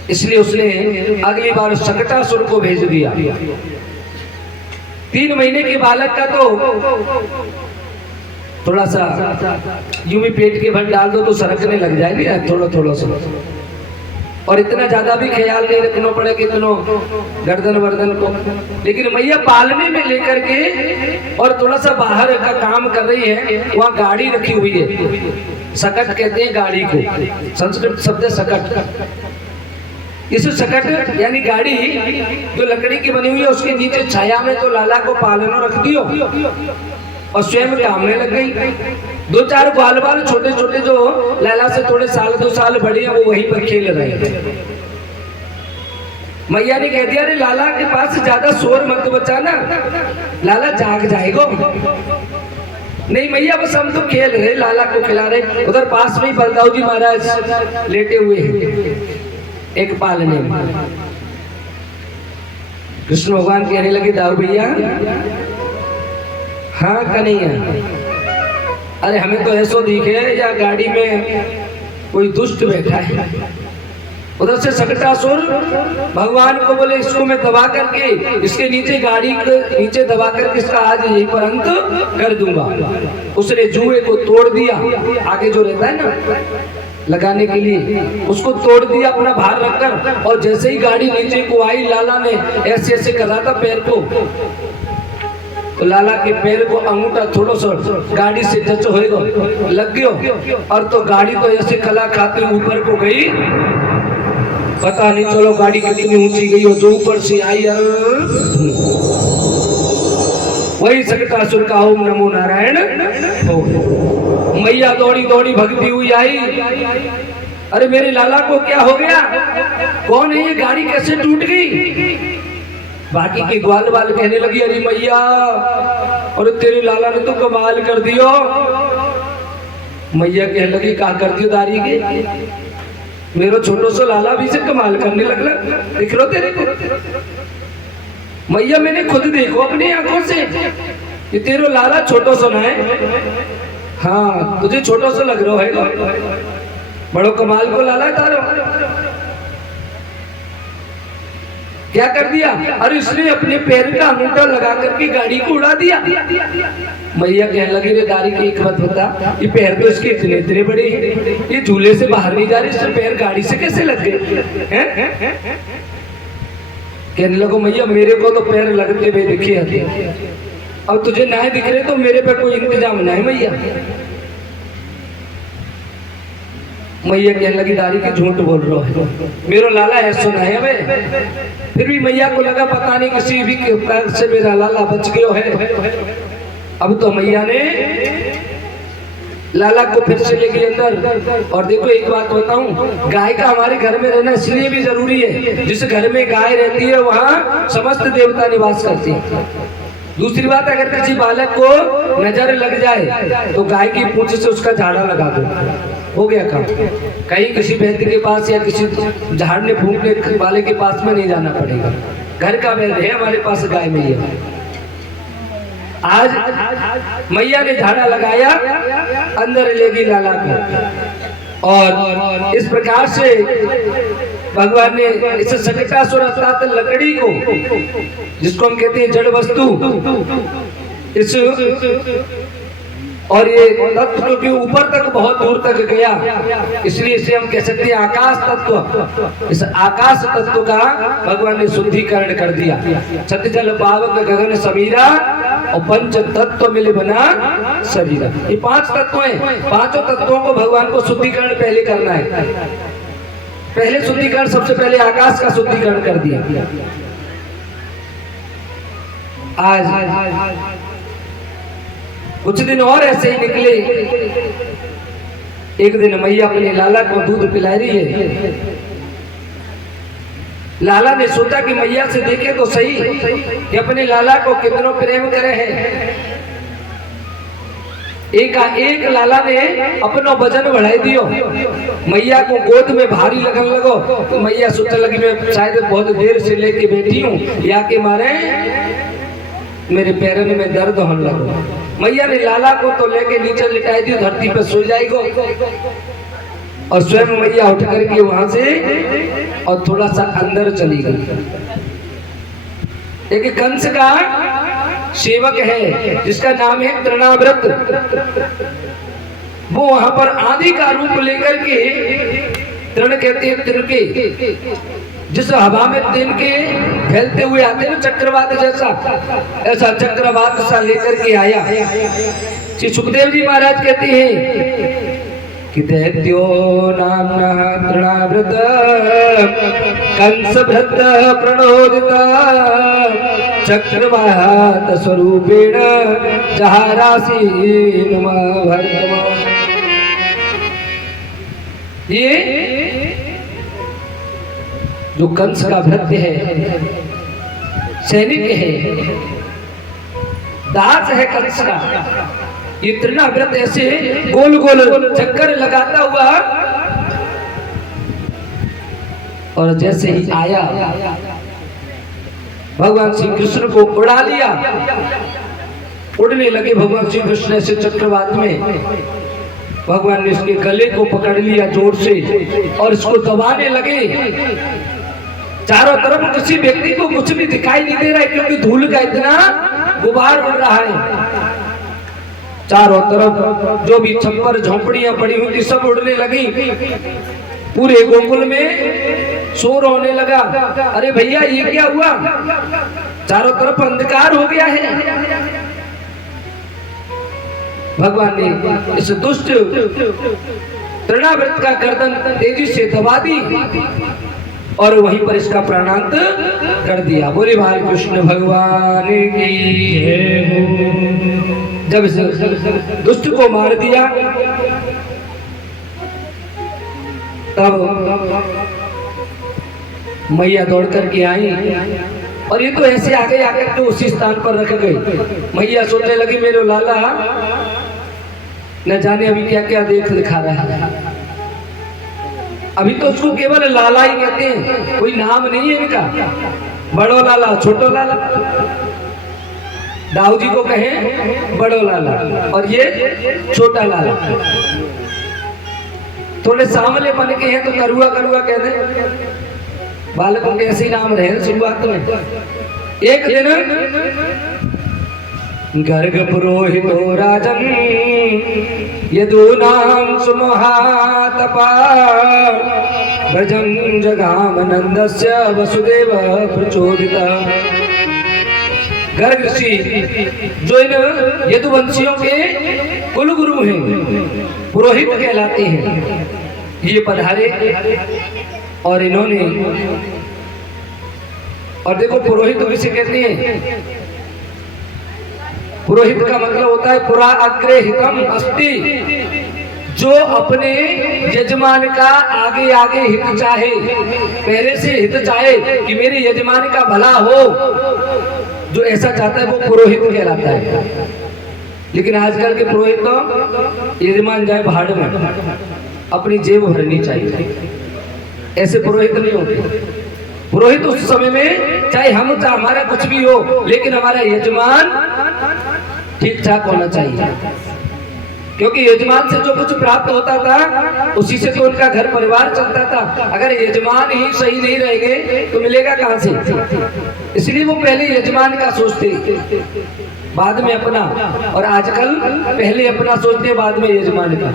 इसलिए उसने अगली बार शकटासुर को भेज दिया। 3 महीने के बालक का तो थोड़ा सा यूं भी पेट के भर डाल दो तो सरकने लग जाएगी थोड़ा थोड़ा सा, और इतना ज्यादा भी ख्याल नहीं रखना पड़े कि इतनो गर्दन वर्दन को। लेकिन मैया पालने में लेकर के और थोड़ा सा बाहर का काम कर रही है। वहाँ गाड़ी रखी हुई है, सकट कहते हैं गाड़ी को, संस्कृत शब्द सकट। इस सकट यानी गाड़ी जो लकड़ी की बनी हुई है, उसके नीचे छाया में तो लाला को पालना रख दियो और स्वयं काम में लग गई। 2-4 ग्वाल बाल छोटे छोटे जो लाला से थोड़े 1-2 साल बड़े हैं, वो वहीं पर खेल रहे हैं। मैया ने कह दिया, अरे लाला के पास ज्यादा शोर मत बचाना, लाला जाग जाएगा। नहीं मैया, बस हम तो खेल रहे, लाला को खिला रहे। उधर पास में ही बलदाऊ जी महाराज लेटे हुए हैं एक पालने में। कृष्ण भगवान कहने लगे, दाऊ भैया, हाँ कन्हैया, अरे हमें तो ऐसो दिखे या गाड़ी में कोई दुष्ट बैठा है। उधर से शकटासुर भगवान को बोले, इसको मैं दबा करके इसके नीचे, गाड़ी के नीचे दबा करके इसका आज यहीं पर अंत कर दूंगा। उसने जुए को तोड़ दिया, आगे जो रहता है ना लगाने के लिए, उसको तोड़ दिया अपना भार रखकर। और जैसे ही गाड़ी नीचे को आई, लाला ने ऐसे ऐसे कर रहा था पैर को, तो लाला के पैर को अंगूठा थोड़ा सा गाड़ी से टच होएगा, लग गयो, और तो गाड़ी तो ऐसे कला खाते ऊपर को गई, पता नहीं चलो गाड़ी कितनी ऊंची गई हो, जो ऊपर से आई वही शकटासुर का ओम नमो नारायण हो। मैया दौड़ी दौड़ी भगती हुई आई, अरे मेरे लाला को क्या हो गया, कौन है ये, गाड़ी कैसे टूट गई। बाकी के ग्वाल बाल कहने लगी, अरे मैया, और तेरे लाला ने तो कमाल कर दियो। मैया कहने लगी, क्या कर दियो दारी के, मेरा छोटो सा लाला भी से कमाल करने लगला, देख लो तेरे को। मैया, मैंने खुद देखो अपनी आंखों से, ये तेरा लाला छोटो सा ना है। हाँ, तुझे छोटो सा लग रहा है, बड़ो कमाल को लाला तारो। क्या कर दिया? अरे इसने अपने पैर का अंगूठा लगा करके गाड़ी को उड़ा दिया। मैया कहने लगी, रे गाड़ी की एक बात बता, ये पैर तो इसके इतने इतने बड़े हैं, ये झूले से बाहर नहीं जा रही, इसके पैर गाड़ी से कैसे लग गए हैं? कहने लगो, मैया मेरे को तो पैर लगते हुए दिखे आते, अब तुझे नहीं दिख रहे तो मेरे पे कोई इंतजाम नहीं मैया। मैया कहने लगी, दारी के झूठ बोल रहा है, मेरा लाला है सुना है हमें। फिर भी मैया को लगा पता नहीं किसी भी पैर से मेरा लाला बच गया है। अब तो मैया ने लाला को फिर से ले गई अंदर। और देखो एक बात बताऊं, गाय का हमारे घर में रहना इसलिए भी जरूरी है, जिस घर में गाय रहती है वहाँ समस्त देवता निवास करते हैं। दूसरी बात, अगर किसी बालक को नजर लग जाए तो गाय की पूंछ से उसका झाड़ा लगा दो, हो गया काम। कहीं किसी वैद्य के पास या किसी झाड़ने फूंकने वाले के पास में नहीं जाना पड़ेगा, घर का वैद्य है हमारे पास गाय में है। आज मैया ने झाड़ा लगाया, अंदर ले गई लाला को, और इस प्रकार से भगवान ने इस सकटासुर अर्थात लकड़ी को, जिसको हम कहते हैं जड़ वस्तु, इस और ये तत्व के ऊपर तक बहुत दूर तक गया, इसलिए इसे हम कह सकते हैं आकाश तत्व। इस आकाश तत्व का भगवान ने शुद्धिकरण कर दिया। छत जल पावक गगन समीरा और पंच तत्व मिले बना शरीरा। ये 5 तत्व हैं, पांचों तत्वों को भगवान को शुद्धिकरण पहले करना है। पहले शुद्धिकरण, सबसे पहले आकाश का शुद्धिकरण कर दिया। आज कुछ दिन और ऐसे ही निकले। एक दिन मैया अपने लाला को दूध पिला रही है। लाला ने सोचा कि मैया से देखे तो सही कि अपने लाला को कितना प्रेम करे है। एक लाला ने अपना वजन बढ़ाई दियो, मैया को गोद में भारी लगन लगो, तो मैया सोचने लगी मैं शायद बहुत देर से लेके बैठी हूँ, या के मारे मेरे पैरों में दर्द होने लगा। मैया ने लाला को तो लेके नीचे लिटाई दी, धरती पर सो जाएगा, और स्वयं मैया उठ करके वहां से और थोड़ा सा अंदर चली गई। एक कंस का सेवक है जिसका नाम है तृणाव्रत, वो वहां पर आदि का रूप लेकर के, तृण कहते हैं तिनके, जिस हवा में तिनके फैलते हुए आते हैं चक्रवात जैसा, ऐसा चक्रवात सा लेकर के आया। श्री सुखदेव जी महाराज कहते हैं कि दैत्यो नाम्नः तृणाव्रत कंस भृत प्रणोदित चक्रवात स्वरूपेण जहारासी नमः भर्गव। ये जो कंस का भृत्य है, सैनिक है, दास है कंस का, ये तृणाव्रत ऐसे गोल गोल चक्कर लगाता हुआ, और जैसे ही आया भगवान श्री कृष्ण को उड़ा लिया। उड़ने लगे भगवान श्री कृष्ण ऐसे चक्रवात में, भगवान ने इसके गले को पकड़ लिया जोर से और इसको दबाने लगे। चारों तरफ किसी व्यक्ति को कुछ भी दिखाई नहीं दे रहा है, क्योंकि धूल का इतना गुबार उड़ रहा है। चारों तरफ जो भी छप्पर झोंपड़ियां पड़ी हुई थी सब उड़ने लगी। पूरे गोकुल में शोर होने लगा, अरे भैया ये क्या हुआ, चारों तरफ अंधकार हो गया है। भगवान ने इस दुष्ट तृणाव्रत का गर्दन तेजी से दबा दी और वहीं पर इसका प्राणांत कर दिया। बोले भाई कृष्ण भगवान की जय हो। जब इस दुष्ट को मार दिया तब मैया दौड़ करके आई, और ये तो ऐसे आगे आकर के उसी स्थान पर रख गई। मैया सोचने लगी मेरे लाला न जाने अभी क्या क्या देख दिखा रहा है। अभी तो उसको केवल लाला ही कहते हैं, कोई नाम नहीं है इनका। बड़ो लाला, छोटो लाला, दाऊ जी को कहें बड़ो लाला और ये छोटा लाला। थोड़े सांवले बन के हैं तो करुआ करुआ कह दे। बालकों के ऐसे ही नाम रहे शुरुआत में। एक दिन गर्ग पुरोहितो राजन यदूनां सुमहातपा भजं जगाम नंदस्य वसुदेव प्रचोदिता। गर्ग ऋषि जो इन यदुवंशियों के कुल गुरु हैं, पुरोहित कहलाते हैं, ये पधारे और इन्होंने, और देखो पुरोहित किसे कहते हैं? पुरोहित का मतलब होता है पुरा अग्रे हितम अस्ति, जो अपने यजमान का आगे आगे हित चाहे, पहले से हित चाहे कि मेरे यजमान का भला हो, जो ऐसा चाहता है वो पुरोहित कहलाता है। लेकिन आजकल के पुरोहित तो यजमान जाए भाड़ में, अपनी जेब भरनी चाहिए, ऐसे पुरोहित नहीं होते। पुरोहित उस समय में चाहे हम चाहे हमारा कुछ भी हो, लेकिन हमारा यजमान ठीक ठाक होना चाहिए, क्योंकि यजमान से जो कुछ प्राप्त होता था उसी से तो उनका घर परिवार चलता था। अगर यजमान ही सही नहीं रहेंगे तो मिलेगा कहां से? इसलिए वो पहले यजमान का सोचते, बाद में अपना, और आजकल पहले अपना सोचते बाद में यजमान का।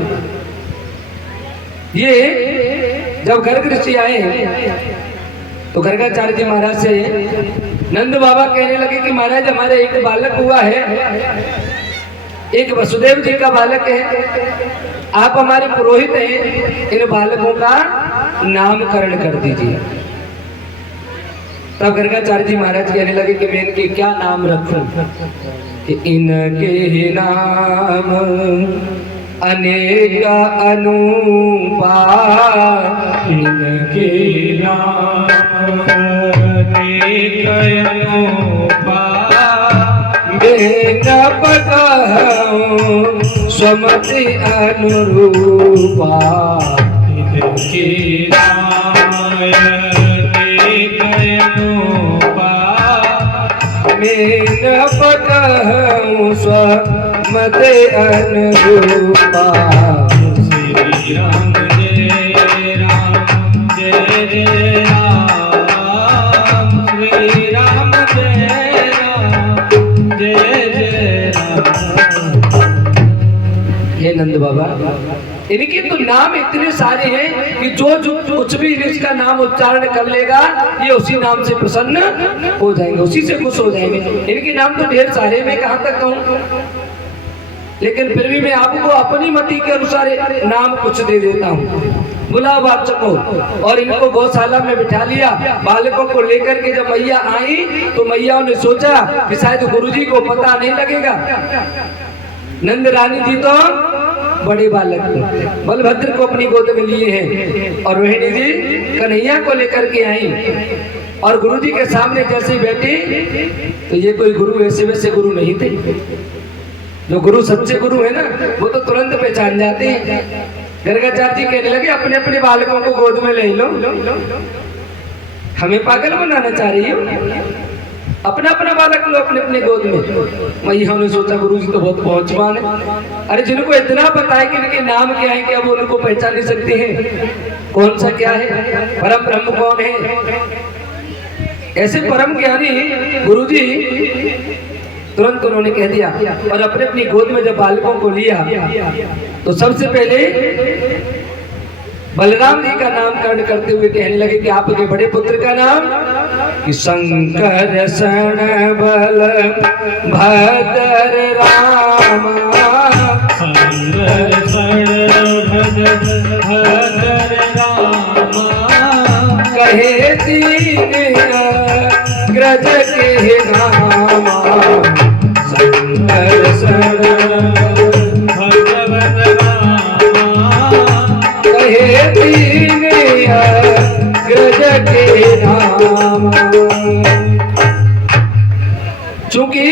ये जब गर्ग ऋषि आए तो गर्गाचार्य जी महाराज से नंद बाबा कहने लगे कि महाराज हमारे एक बालक हुआ है, एक वसुदेव जी का बालक है, आप हमारे पुरोहित हैं, इन बालकों का नामकरण कर दीजिए। तब गर्गाचार्य जी महाराज कहने लगे कि मैं इनके क्या नाम रखूं? कि इनके नाम अनेक अनुपा, इनके नाम अनेक अनुपा, स्वमति अनुरूपा। इनके नाम अनेक अनुपा, मैं न पकहूँ स्वमति अनुरूपा। श्री राम जय राम जय जय राम, श्री राम जय राम जय जय राम। हे नंद बाबा, इनके तो नाम इतने सारे हैं कि जो कुछ भी इसका नाम उच्चारण कर लेगा ये उसी नाम से प्रसन्न हो जाएंगे, उसी से खुश हो जाएंगे। इनके नाम तो ढेर सारे, मैं कहां तक कहूं, लेकिन फिर भी मैं आपको अपनी मति के अनुसार नाम कुछ दे देता हूँ। बुला वाचक हो, और इनको गौशाला में बिठा लिया। बालकों को लेकर के जब मैया आई तो मैया ने सोचा कि शायद गुरुजी को पता नहीं लगेगा। नंद रानी जी तो बड़े बालक बलभद्र को अपनी गोद में लिए हैं, और रोहिणी जी कन्हैया को लेकर के आई, और गुरुजी के सामने जैसे बैठी तो ये कोई गुरु ऐसे वैसे गुरु नहीं थे। जो गुरु सच्चे गुरु है ना, वो तो तुरंत पहचान जाते हैं। गर्गाचार्य जी कहने लगे अपने अपने बालकों को गोद में ले लो, हमें पागल बनाना चाह रही हो? अपना अपना बालक लो अपने अपने गोद में। मैया ने सोचा गुरु जी तो बहुत पहुंचवान है, अरे जिनको इतना पता है कि इनके नाम क्या है, क्या वो उनको पहचान नहीं सकते हैं? कौन सा क्या है, परम ब्रह्म कौन है? ऐसे परम ज्ञानी गुरुजी तुरंत उन्होंने कह दिया, और अपने अपनी गोद में जब बालकों को लिया तो सबसे पहले बलराम जी का नामकरण करते हुए कहने लगे कि आपके बड़े पुत्र का नाम कि शंकर शरण बल भद्र रामा, शंकर शरण भद्र रामा, कहे दीन ग्रज के नामा। शंकर शरण भगवत रामा, कहे दीन ग्रज के नाम। चूंकि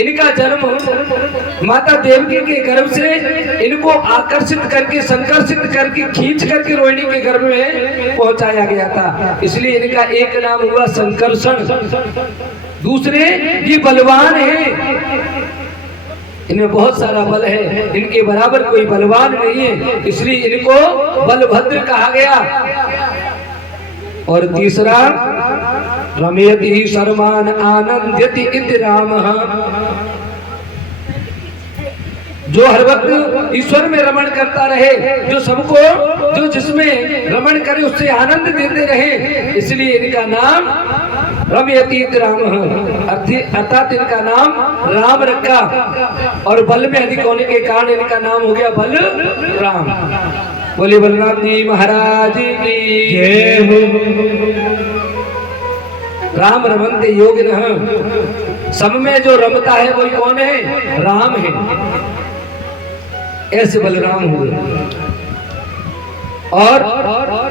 इनका जन्म माता देवकी के गर्भ से इनको आकर्षित करके, संकर्षित करके, खींच करके रोहिणी के गर्भ में पहुंचाया गया था, इसलिए इनका एक नाम हुआ संकर्षण। दूसरे ये बलवान है, इनमें बहुत सारा बल है, इनके बराबर कोई बलवान नहीं है, इसलिए इनको बलभद्र कहा गया। और तीसरा रमयति सर्वान आनंदयति इति रामः, जो हर वक्त ईश्वर में रमण करता रहे, जो सबको जो जिसमें रमण करे उससे आनंद देते रहे, इसलिए इनका नाम रमयति इति रामः, अर्थात इनका नाम राम रखा। और बल में अधिक होने के कारण इनका नाम हो गया बल राम। बोले बलराम जी महाराज की जय हो। राम रमन्ते योगिनः, सब में जो रमता है वही कौन है? राम है। ऐसे बलराम हुए। और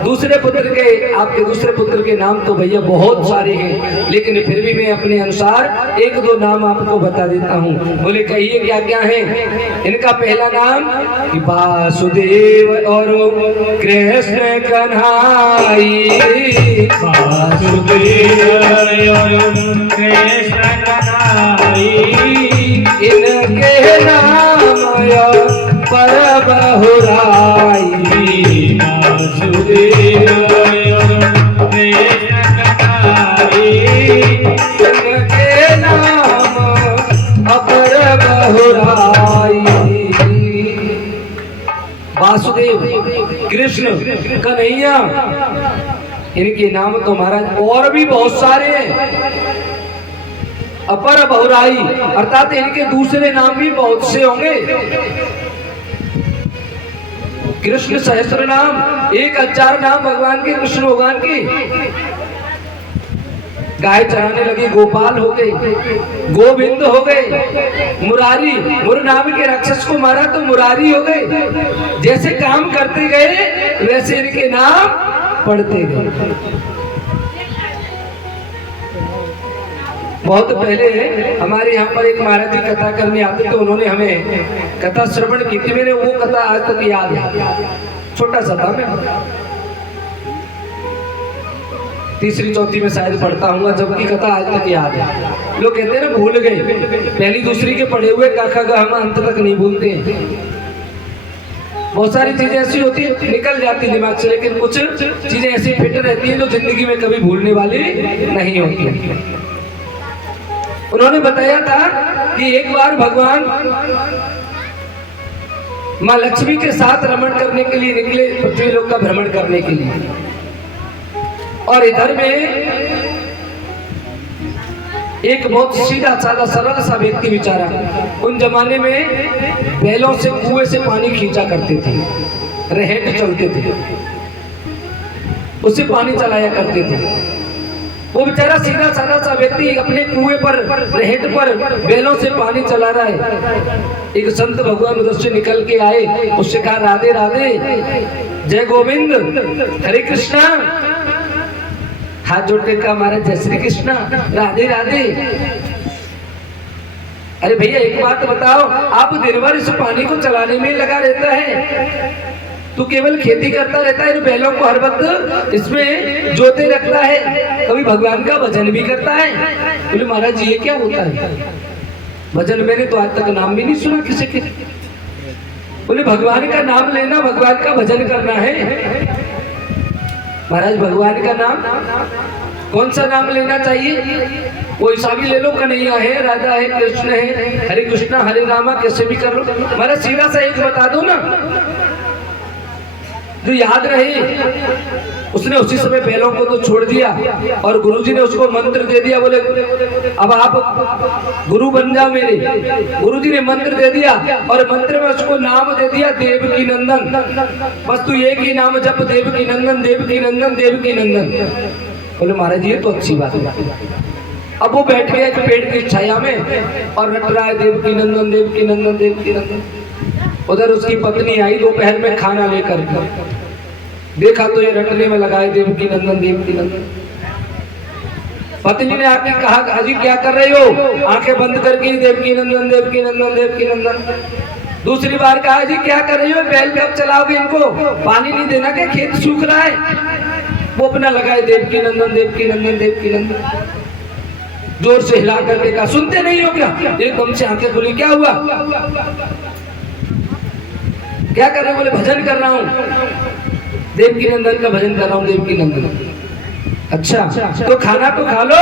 दूसरे पुत्र के, आपके दूसरे पुत्र के नाम तो भैया बहुत सारे हैं, लेकिन फिर भी मैं अपने अनुसार एक दो नाम आपको बता देता हूँ। बोले कहिए क्या क्या है? इनका पहला नाम वासुदेव और कृष्ण कन्हाई। वासुदेव और कृष्ण कन्हाई, इनके नाम पर बहुराई। वासुदेव और कृष्ण कन्हाई, इनके नाम अपर बहुराई। वासुदेव, कृष्ण, कन्हैया, इनके नाम तो महाराज और भी बहुत सारे हैं। अपर बहुराई अर्थात इनके दूसरे नाम भी बहुत से होंगे। कृष्ण सहस्त्र नाम, 1000 नाम भगवान के, कृष्ण भगवान के। गाय चराने लगे गोपाल हो गए, गोविंद हो गए, मुरारी, मुर नाम के राक्षस को मारा तो मुरारी हो गए। जैसे काम करते गए वैसे इनके नाम पढ़ते गए। बहुत पहले हमारे यहाँ पर एक महाराज जी कथा करने आते थे, उन्होंने हमें कथा श्रवण की थी। मैंने वो कथा आज तक याद है, छोटा सा था, मैं तीसरी चौथी में शायद पढ़ता हूँ, जबकि कथा आज तक याद है। लोग कहते हैं ना भूल गए, पहली दूसरी के पढ़े हुए काखा का हम अंत तक नहीं भूलते। बहुत सारी चीजें ऐसी होती है निकल जाती दिमाग से, लेकिन कुछ चीजें ऐसी फिट रहती हैं जो जिंदगी में कभी भूलने वाली नहीं होती। उन्होंने बताया था कि एक बार भगवान माँ लक्ष्मी के साथ रमण करने के लिए निकले, पृथ्वी लोक का भ्रमण करने के लिए। और इधर में एक बहुत सीधा साधा सरल सा व्यक्ति बेचारा, उन जमाने में बैलों से कुएं से पानी खींचा करते थे, रहेट चलते थे, उससे पानी चलाया करते थे। वो बेचारा सीधा साधा सा व्यक्ति अपने कुएं पर, रहेट पर बैलों से पानी चला रहा है। एक संत भगवान उधर से निकल के आए, उससे कहा राधे राधे, जय गोविंद, हरे कृष्णा। हाथ जोड़ के कहा महाराज जय श्री कृष्णा, राधे राधे। अरे भैया एक बात बताओ, आप दिन भर इस पानी को चलाने में लगा रहता है, तू केवल खेती करता रहता है, बैलों को हर वक्त इसमें जोते रखता है, कभी भगवान का भजन भी करता है। बोले महाराज ये क्या होता है भजन? मैंने तो आज तक नाम भी नहीं सुना किसी के। बोले भगवान का नाम लेना, भगवान का भजन करना है। महाराज भगवान का नाम, कौन सा नाम लेना चाहिए? कोई सा भी ले लो, कन्हैया है, राधा है, कृष्ण है, हरे कृष्णा हरे रामा, कैसे भी कर लो। महाराज सीधा सा एक बता दो ना जो याद रहे। उसने उसी समय बैलों को तो छोड़ दिया और गुरुजी ने उसको मंत्र दे दिया। बोले अब आप गुरु बन जाओ मेरे। गुरुजी ने मंत्र दे दिया और मंत्र में उसको नाम दे दिया देवकी नंदन। बस तू एक ही नाम जप, देवकी नंदन, देवकी नंदन, देवकी नंदन। बोले महाराज ये तो अच्छी बात है। अब वो बैठ गया एक पेड़ की छाया में और रट रहा है देवकी नंदन, देवकी नंदन, देवकी नंदन। उधर उसकी पत्नी आई दोपहर में खाना लेकर, देखा तो ये रटने में लगा है देवकी नंदन, देवकी नंदन। पत्नी ने आके कहा अजी क्या कर रहे हो? आंखें बंद करके देवकी नंदन, देवकी नंदन, देवकी नंदन। दूसरी बार कहा जी क्या कर रही हो? बैल कब चलाओगे इनको? पानी नहीं देना क्या? खेत सूख रहा है। वो अपना लगाए देवकी नंदन, देवकी नंदन, देवकी नंदन। जोर से हिला करके कहा सुनते नहीं हो क्या? एकदम से आंखें खुली, क्या हुआ? क्या कर रहे हो? बोले भजन कर रहा हूँ, देवकी नंदन का भजन कर रहा हूँ, देवकी नंदन। अच्छा तो खाना तो खा लो।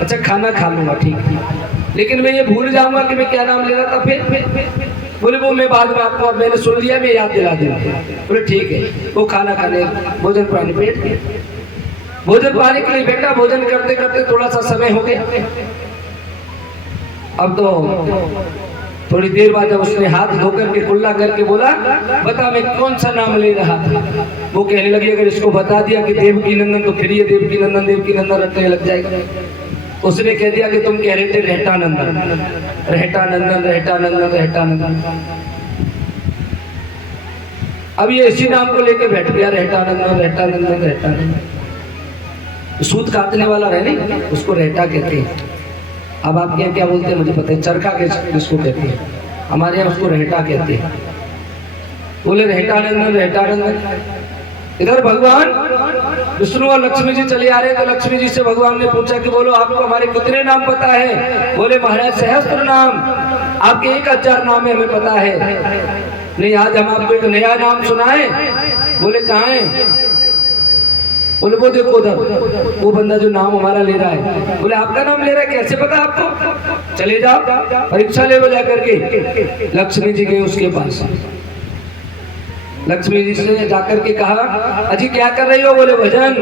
अच्छा खाना खा लूंगा ठीक है, लेकिन मैं ये भूल जाऊंगा कि मैं क्या नाम ले रहा था। फिर बोले वो मैं बाद में आपको, मैंने सुन लिया, मैं याद दिला दूंगा। बोले ठीक है। वो खाना खाने, भोजन पानी, पेट के भोजन पानी के लिए बेटा भोजन करते करते थोड़ा सा समय हो गया। अब तो थोड़ी देर बाद जब उसने हाथ धोकर के कुल्ला करके बोला बता मैं कौन सा नाम ले रहा था, वो कहने लगी अगर इसको बता दिया कि देवकी नंदन तो फिर ये देवकी नंदन रटने लग जाएगा। उसने कह दिया कि तुम कह रहे थे रहटा नंदन, रहटा नंदन, रहटा नंदन, रहटा नंदन। अब ये इसी नाम को लेके बैठ गया, रहटा नंदन, रहटा नंदन, रहटा नंदन। सूत काटने वाला है नहीं, उसको रहटा कहते हैं। अब आप क्या बोलते हैं मुझे पता है, चरखा किसको कहते हैं, हमारे यहाँ उसको रहटा कहते हैं। बोले रहटा नंदन, रहटा नंदन। इधर भगवान विष्णु और लक्ष्मी जी चले आ रहे, तो लक्ष्मी जी से भगवान ने पूछा कि बोलो आपको हमारे कितने नाम पता है। बोले महाराज सहस्त्र नाम, आपके 1000 नाम है हमें पता है। नहीं आज हम आपको एक नया नाम सुनाए। बोले कहाँ है। बोले वो देखो उधर, वो बंदा जो नाम हमारा ले रहा है। बोले आपका नाम ले रहा है, कैसे पता आपको, चले जाओ परीक्षा ले लो जाकर के। लक्ष्मी जी गए उसके पास, लक्ष्मी जी से जाकर के कहा अजी क्या कर रही हो। बोले भजन।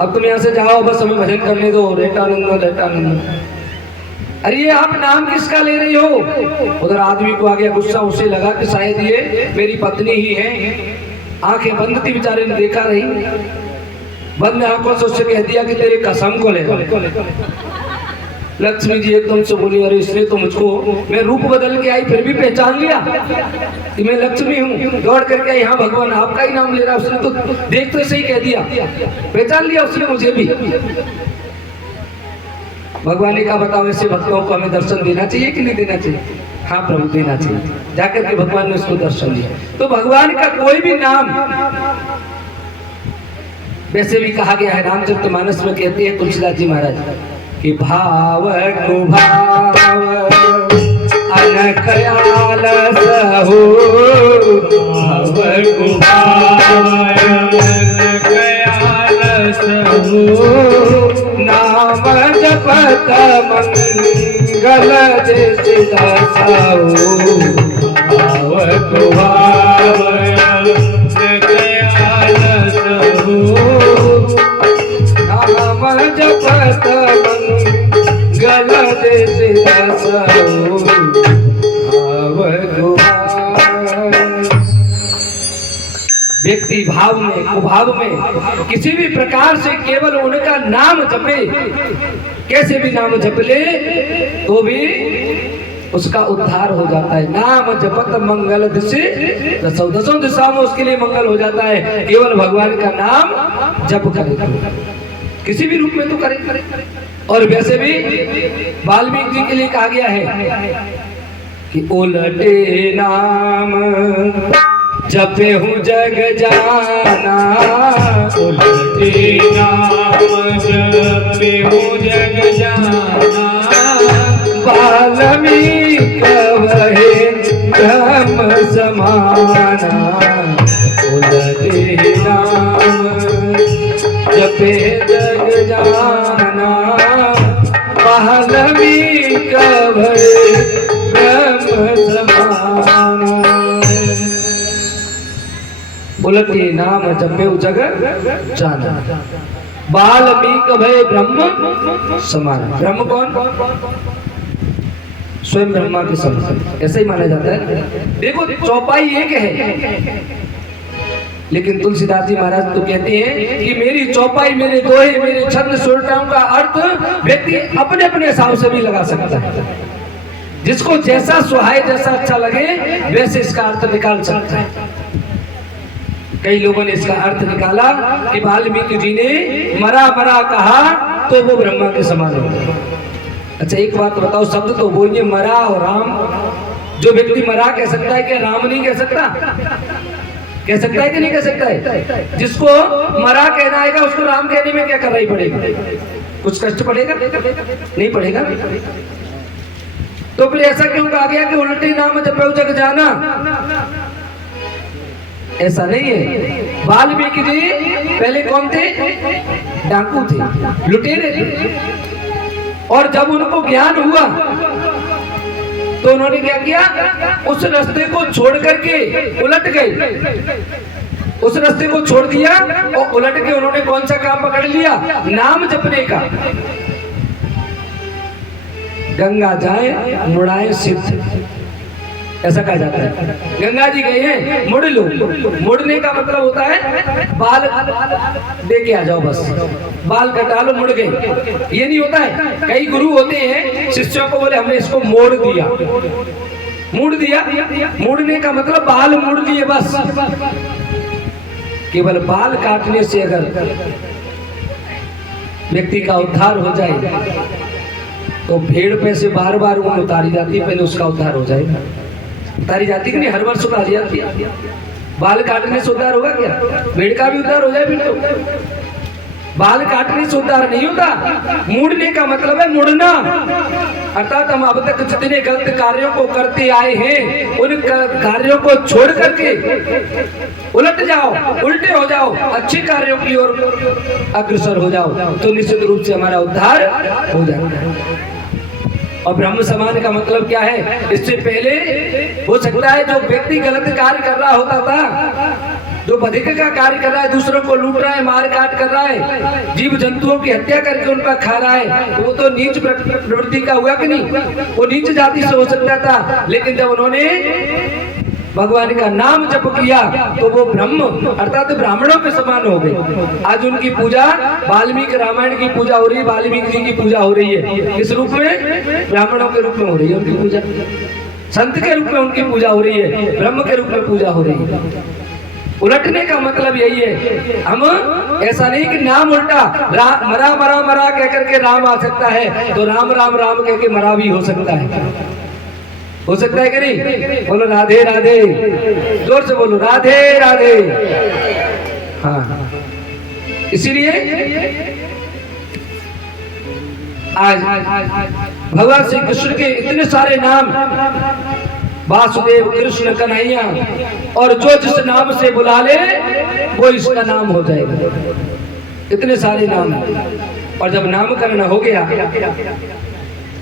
अब तुम यहाँ से जाओ, बस हमें भजन करने दो, रहटा नंदन, रहटा नंदन। अरे ये आप नाम किसका ले रही हो। उधर आदमी को आ गया गुस्सा, उसे लगा कि शायद ये मेरी पत्नी ही है। आंखें बंद थी, बेचारे ने देखा नहीं, बंद आंखों से उससे कह दिया कि तेरे कसम को ले। लक्ष्मी जी एकदम से बोली अरे इसने तो मुझको, मैं रूप बदल के आई फिर भी पहचान लिया कि मैं लक्ष्मी हूँ। दौड़ करके आई, हाँ भगवान आपका ही नाम ले रहा। उसने तो देख तो सही कह दिया, पहचान लिया उसने मुझे भी। भगवान ने कहा बताओ ऐसे भक्तों को हमें दर्शन देना चाहिए कि नहीं देना चाहिए। हाँ प्रभु देना चाहिए। जाकर के भगवान ने उसको दर्शन दिया। तो भगवान का कोई भी नाम, वैसे भी कहा गया है रामचरितमानस में, कहते हैं तुलसीदास जी महाराज कि भाव को भाव अनखयाल सहु, भाव को भाव अनखयाल सहु, नाम जपत मंगल जैसे दासाओ, भाव को भाव अनखयाल सहु, नाम जपत मंगल जैसे दासाओ, भाव को व्यक्ति भाव में कुभाव में किसी भी प्रकार से केवल उनका नाम जपे, कैसे भी नाम जप ले तो भी उसका उद्धार हो जाता है। नाम जपत मंगल दिशे, दसों दिशाओं में उसके लिए मंगल हो जाता है। केवल भगवान का नाम जप करे, किसी भी रूप में तो करे। और वैसे भी वाल्मीकि जी के लिए कहा गया है कि उलटे नाम जपे हूँ जग जाना, उलटे नाम जपे हूँ जग जाना, वाल्मीकि कहे ब्रह्म समाना, उलटे नाम जपे जग जाना, वाल्मीकि कहे ब्रह्म समाना। उलटे नाम जपे जग जाना, वाल्मीकि भय ब्रह्म समान। ब्रह्म कौन, स्वयं ब्रह्मा के समान, ऐसा ही माना जाता है। देखो चौपाई एक है, लेकिन तुलसीदास जी महाराज तो कहते हैं कि मेरी चौपाई, मेरे दोहे, मेरे छंद सुरताओं का अर्थ व्यक्ति अपने अपने हिसाब से भी लगा सकता है। जिसको जैसा सुहाए, जैसा अच्छा लगे, वैसे इसका अर्थ निकाल सकता है। कई लोगों ने इसका अर्थ निकाला कि वाल्मीकि जी ने मरा मरा कहा तो वो ब्रह्मा के समान हो गया। अच्छा एक बात बताओ, शब्द तो बोलिए मरा और राम। जो व्यक्ति मरा कह सकता है, क्या राम नहीं कह सकता? कह सकता है कि नहीं कह सकता है? जिसको मरा कहना आएगा उसको राम कहने में क्या करना ही पड़ेगा? कुछ कष्ट पड़ेगा? नहीं पड़ेगा। तो फिर ऐसा क्यों कहा गया कि उल्टे नाम जपो जग जाना? ऐसा नहीं है। वाल्मीकि जी पहले कौन थे? डाकू थे, लुटेरे थे। और जब उनको ज्ञान हुआ तो उन्होंने क्या किया? उस रास्ते को छोड़ करके उलट गए, उस रास्ते को छोड़ दिया और उलट के उन्होंने कौन सा काम पकड़ लिया? नाम जपने का। गंगा जाए मुड़ाए सिद्ध, ऐसा कहा जाता है। गंगा जी गए हैं, मुड़ लो। मुड़ने का मतलब होता है बाल दे के आ जाओ, बस बाल कटा लो, मुड़ गए। ये नहीं होता है। कई गुरु होते हैं, शिष्यों को बोले हमने इसको मोड़ दिया, मुड़ दिया। मुड़ने का मतलब बाल मुड़ लिए बस। केवल बाल काटने से अगर व्यक्ति का उद्धार हो जाए तो भेड़ पे से बार बार ऊन उतारी जाती है, पहले उसका उद्धार हो जाएगा। उतारी जाती कि नहीं, हर वर्ष उतारी जाती है। बाल काटने से उद्धार होगा क्या? भेड़ का भी उद्धार हो जाए फिर तो। बाल काटने से उद्धार नहीं होता। मुड़ने का मतलब है मुड़ना, अर्थात हम अब तक जितने गलत कार्यों को करते आए हैं उन कार्यों को छोड़ करके उलट जाओ, उल्टे हो जाओ, अच्छे कार्यों की ओर अग्रसर हो जाओ, तो निश्चित रूप से हमारा उद्धार हो जाता है। और ब्रह्म समान का मतलब क्या है? इससे पहले हो सकता है जो व्यक्ति गलत कार्य कर रहा होता था, जो बधिक का कार्य कर रहा है, दूसरों को लूट रहा है, मार काट कर रहा है, जीव जंतुओं की हत्या करके उनका खा रहा है, तो वो तो नीच प्रवृत्ति का हुआ कि नहीं? वो नीच जाति से हो सकता था। लेकिन जब उन्होंने भगवान का नाम जप किया तो वो ब्रह्म अर्थात ब्राह्मणों के समान हो गए। आज उनकी पूजा, वाल्मीकि रामायण की पूजा हो रही है, वाल्मीकि जी की पूजा हो रही है। किस रूप में? ब्राह्मणों के रूप में हो रही है उनकी पूजा, संत के रूप में उनकी पूजा हो रही है, ब्रह्म के रूप में पूजा हो रही है। उलटने का मतलब यही है। हम ऐसा नहीं कि नाम उल्टा, मरा मरा मरा कह करके राम आ सकता है, तो राम राम राम कह के मरा भी हो सकता है। हो सकता है कि नहीं? बोलो राधे राधे, जोर से बोलो राधे राधे। हाँ, इसीलिए आज भगवान श्री कृष्ण के इतने सारे नाम, वासुदेव, कृष्ण, कन्हैया, और जो जिस नाम से बुला ले वो इसका नाम हो जाएगा। इतने सारे नाम। और जब नामकरण हो गया,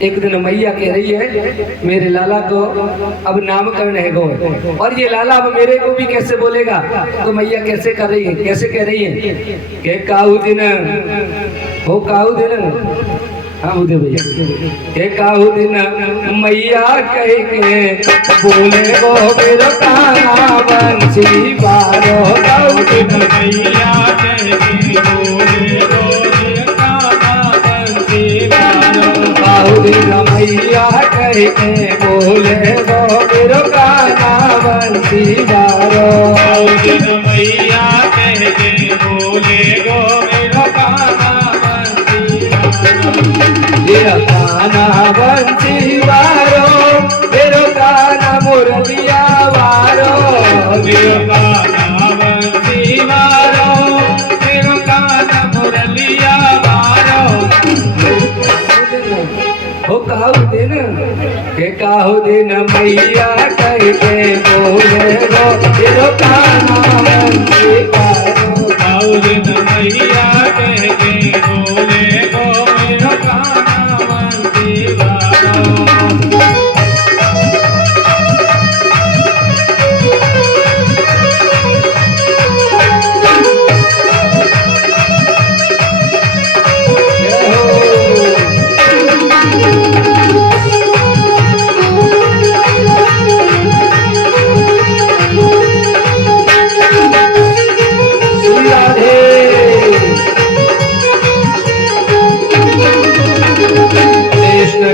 एक दिन मैया कह रही है मेरे लाला को अब नामकरण है गो, और ये लाला अब मेरे को भी कैसे बोलेगा? तो मैया कैसे कर रही है, कैसे कह रही है कि काहू दिन हो, काहू दिन, हाँ उदय भैया, के काहू दिन मैया कह के बोले गो मेरो काना बंसी बारो, काहू दिन मैया कह के बोले गो मेरो काना बंसी बारो, काहू दिन मैया कह के बोले गो मेरो काना बंसी बारो, काहू दिन मैया कह के बोले गो मेरो काना काना बंसी वारो, मेरो काना मुरलिया वारो, मेरो काना बंसी वारो, मेरो काना मुरलिया वारो। हो काहू दिन, के काहू दिन मैया कह के बोले गो मेरो काना बंसी वारो, काहू दिन मैया कह के बोले गो मेरो काना बंसी वारो।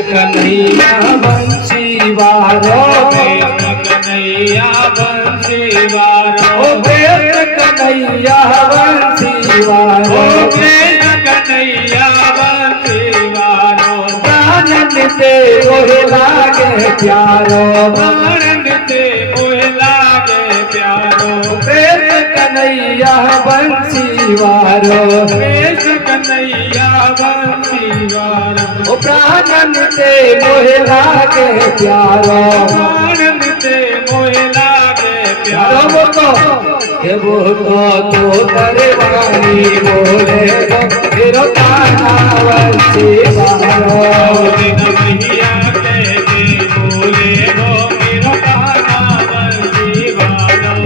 कन्हैया बंसी वारो, कन्हैया बंसी वारो, कन्हैया बंसी वारो, कन्हैया बंसी वारो, प्राणन ते मोहे लागे प्यारो, प्राणन ते मोहे लागे प्यारो, कन्हैया बंसी वारो, कन्हैया बंसी वारो, ओ प्राणन ते मोहे लागे प्यारो, प्राणन ते मोहे लागे प्यारो, बोलो ये वो तो दरबारी बोले गो मेरो कान्हा बंसी वारो दिन मैया के बोले गो मेरो कान्हा बंसी वारो।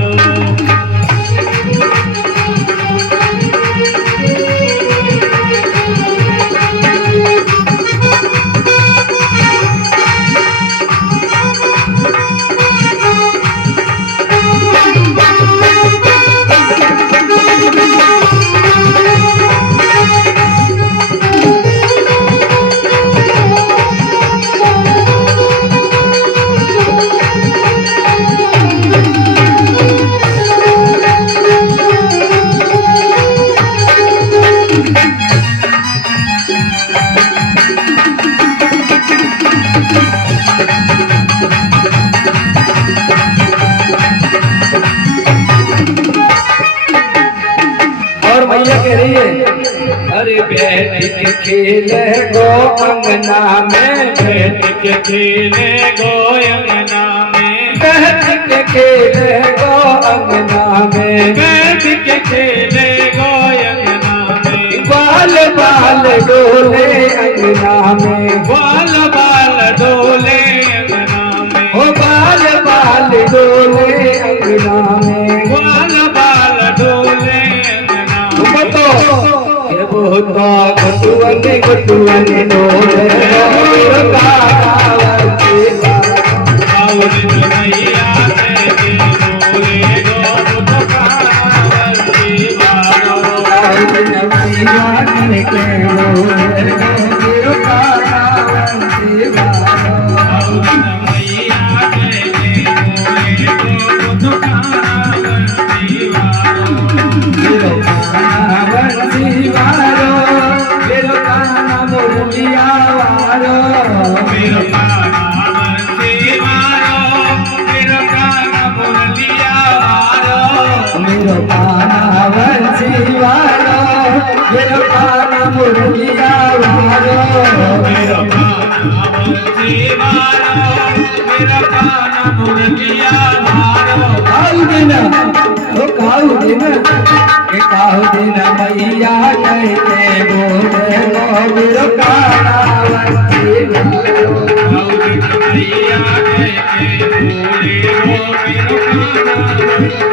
और मैया कह रही है अरे बैठ के खेले गो अंगना में, बैठ के खेले गो अंगना में, बैठ के खेले गो अंगना में, बैठ के खेले गो अंगना में, बाल बाल डोले अंगना में, बाल बाल डोले अंगना में, ओ बाल बाल डोले अंगना में, बाल बाल डोले अंगना में। ये बहुत गुटुअने गुटुअने डोले मेरो कान्हा बंसी वारो दिन मैया के बोले गो मेरो कान्हा बंसी वारो। दिन मैया के बोले गो मेरो कान्हा बंसी वारो दिन मैया के बोले गो मेरो कान्हा बंसी वारो। मेरो कान्हा बंसी वारो मेरो कान्हा मुरलिया वारो मेरो कान्हा बंसी वारो, मेरो कान्हा मुरलिया वारो। मेरो कान्हा बंसी वारो मेरो कान्हा मुरलिया वारो मेरो कान्हा बंसी वारो, मेरो कान्हा मुरलिया वारो। काऊ दिन ओ काऊ दिन के काऊ दिन मैया कहते बोले गो मेरो कान्हा बंसी वारो दिन मैया के बोले गो मेरो कान्हा बंसी वारो।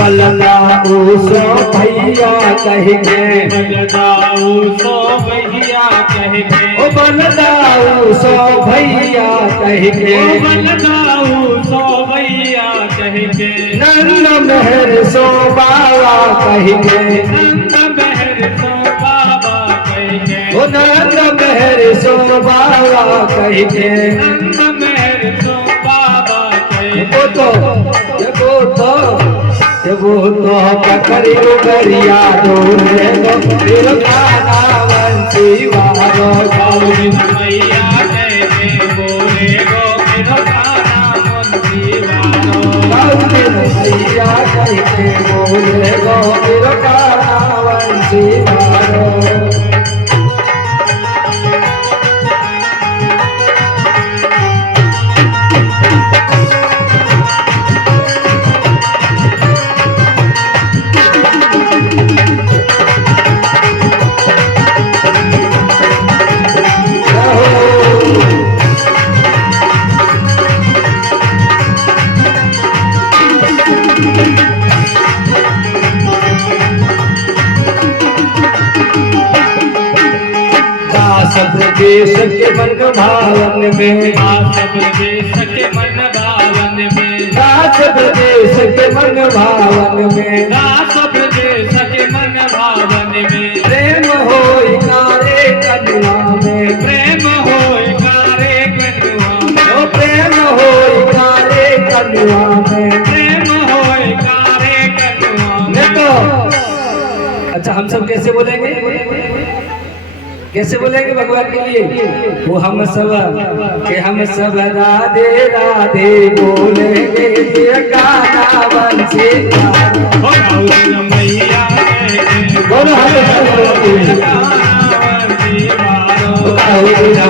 बलदाऊ सो भैया कहेंगे बलदाऊ सो भैया कहेंगे, ओ बलदाऊ सो भैया कहेंगे ओ बलदाऊ सो भैया कहेंगे, नंद मेहर सो बाबा कहेंगे नंद मेहर सो बाबा कहेंगे, ओ नंद मेहर सो बाबा कहेंगे नंद मेहर सो बाबा वो कहेंगे। वो तो पकड़ी गरिया डोले गो मेरो कान्हा बंसी वारो दिन मैया के बोले गो मेरो कान्हा बंसी वारो। दिन मैया कहते बोले गो मेरो कान्हा बंसी वारो सब देश के मन भावन में सब देश के मन भावन में सब ब्रजेश के मन भावन में, दास ब्रजेश के मन भावन में, प्रेम होई कारे कनुआ में, प्रेम होय कारे कनुआ में, ओ प्रेम होई कारे कनुआ में। प्रेम होय कारे कनुआ में। नहीं तो अच्छा हम सब कैसे बोलेंगे, कैसे बोलेंगे भगवान के लिए? वो हम सब राधे राधे बोलेंगे, ये गाना बंसी हो गौरी मैया बोलो हम सब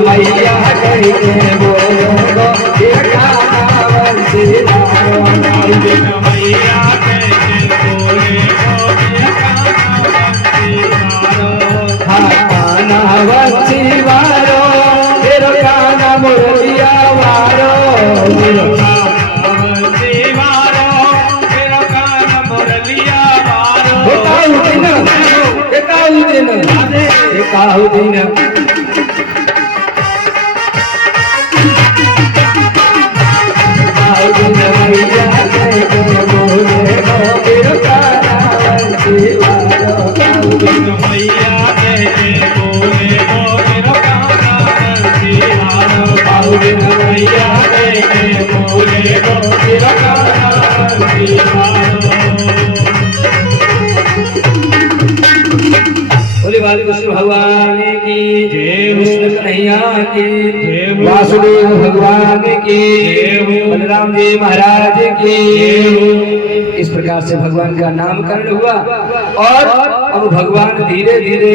मैया कहेंगे बोलो, ये गाना बंसी मैया गाना बंसी वारो, तेरो गाना मुरलिया वारो, एकाहु दिन मैया कहेंगे बोले, तेरो गाना बंसी वारो। मैया बोले वाली कृष्ण भगवान की जय, कृष्ण कन्हैया की जय, वासुदेव भगवान की जय, बलराम जी महाराज की। इस प्रकार से भगवान का नामकरण हुआ और अब भगवान धीरे धीरे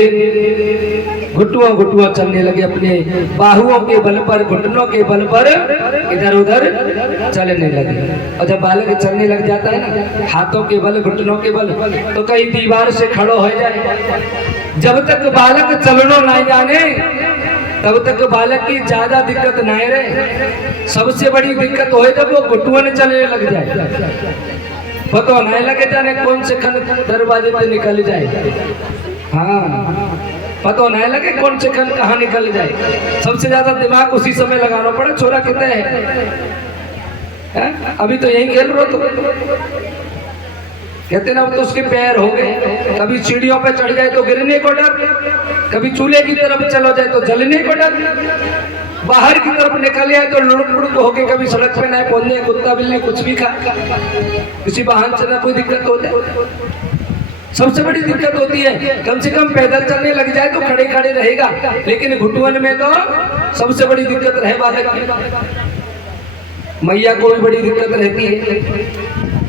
घुटुआ चलने लगे, अपने बाहुओं के बल पर, घुटनों के बल पर इधर उधर चलने लगे। और जब बालक चलने लग जाता है ना, हाथों के बल, घुटनों के बल, तो कहीं दीवार से खड़ो हो जाए। जब तक बालक चलनो नहीं जाने तब तक बालक की ज्यादा दिक्कत नहीं रहे। सबसे बड़ी दिक्कत हो जब वो घुटुआ चलने लग जाए, पता नहीं लगे जाने कौन से खन दरवाजे पे निकल जाए। हाँ, पता नहीं लगे कौन से खन कहाँ निकल जाए। सबसे ज्यादा दिमाग उसी समय लगाना पड़ा। छोरा कितने है? अभी तो यही खेल रहे तो कहते ना, तो उसके पैर हो गए। कभी सीढ़ियों पे चढ़ जाए तो गिरने को डर, कभी चूल्हे की तरफ चलो जाए तो जलने को डर, बाहर की तरफ निकल जाए तो लुढ़क पुढ़क होके कभी सड़क पे ना पहुंचे, कुत्ता बिल्ली कुछ भी खा, किसी वाहन से ना कोई दिक्कत हो जाए। सबसे बड़ी दिक्कत होती है कम से कम पैदल चलने लग जाए तो खड़े खड़े रहेगा, लेकिन घुटुअन में तो सबसे बड़ी दिक्कत रहे बालक की। मैया को भी बड़ी दिक्कत रहती है।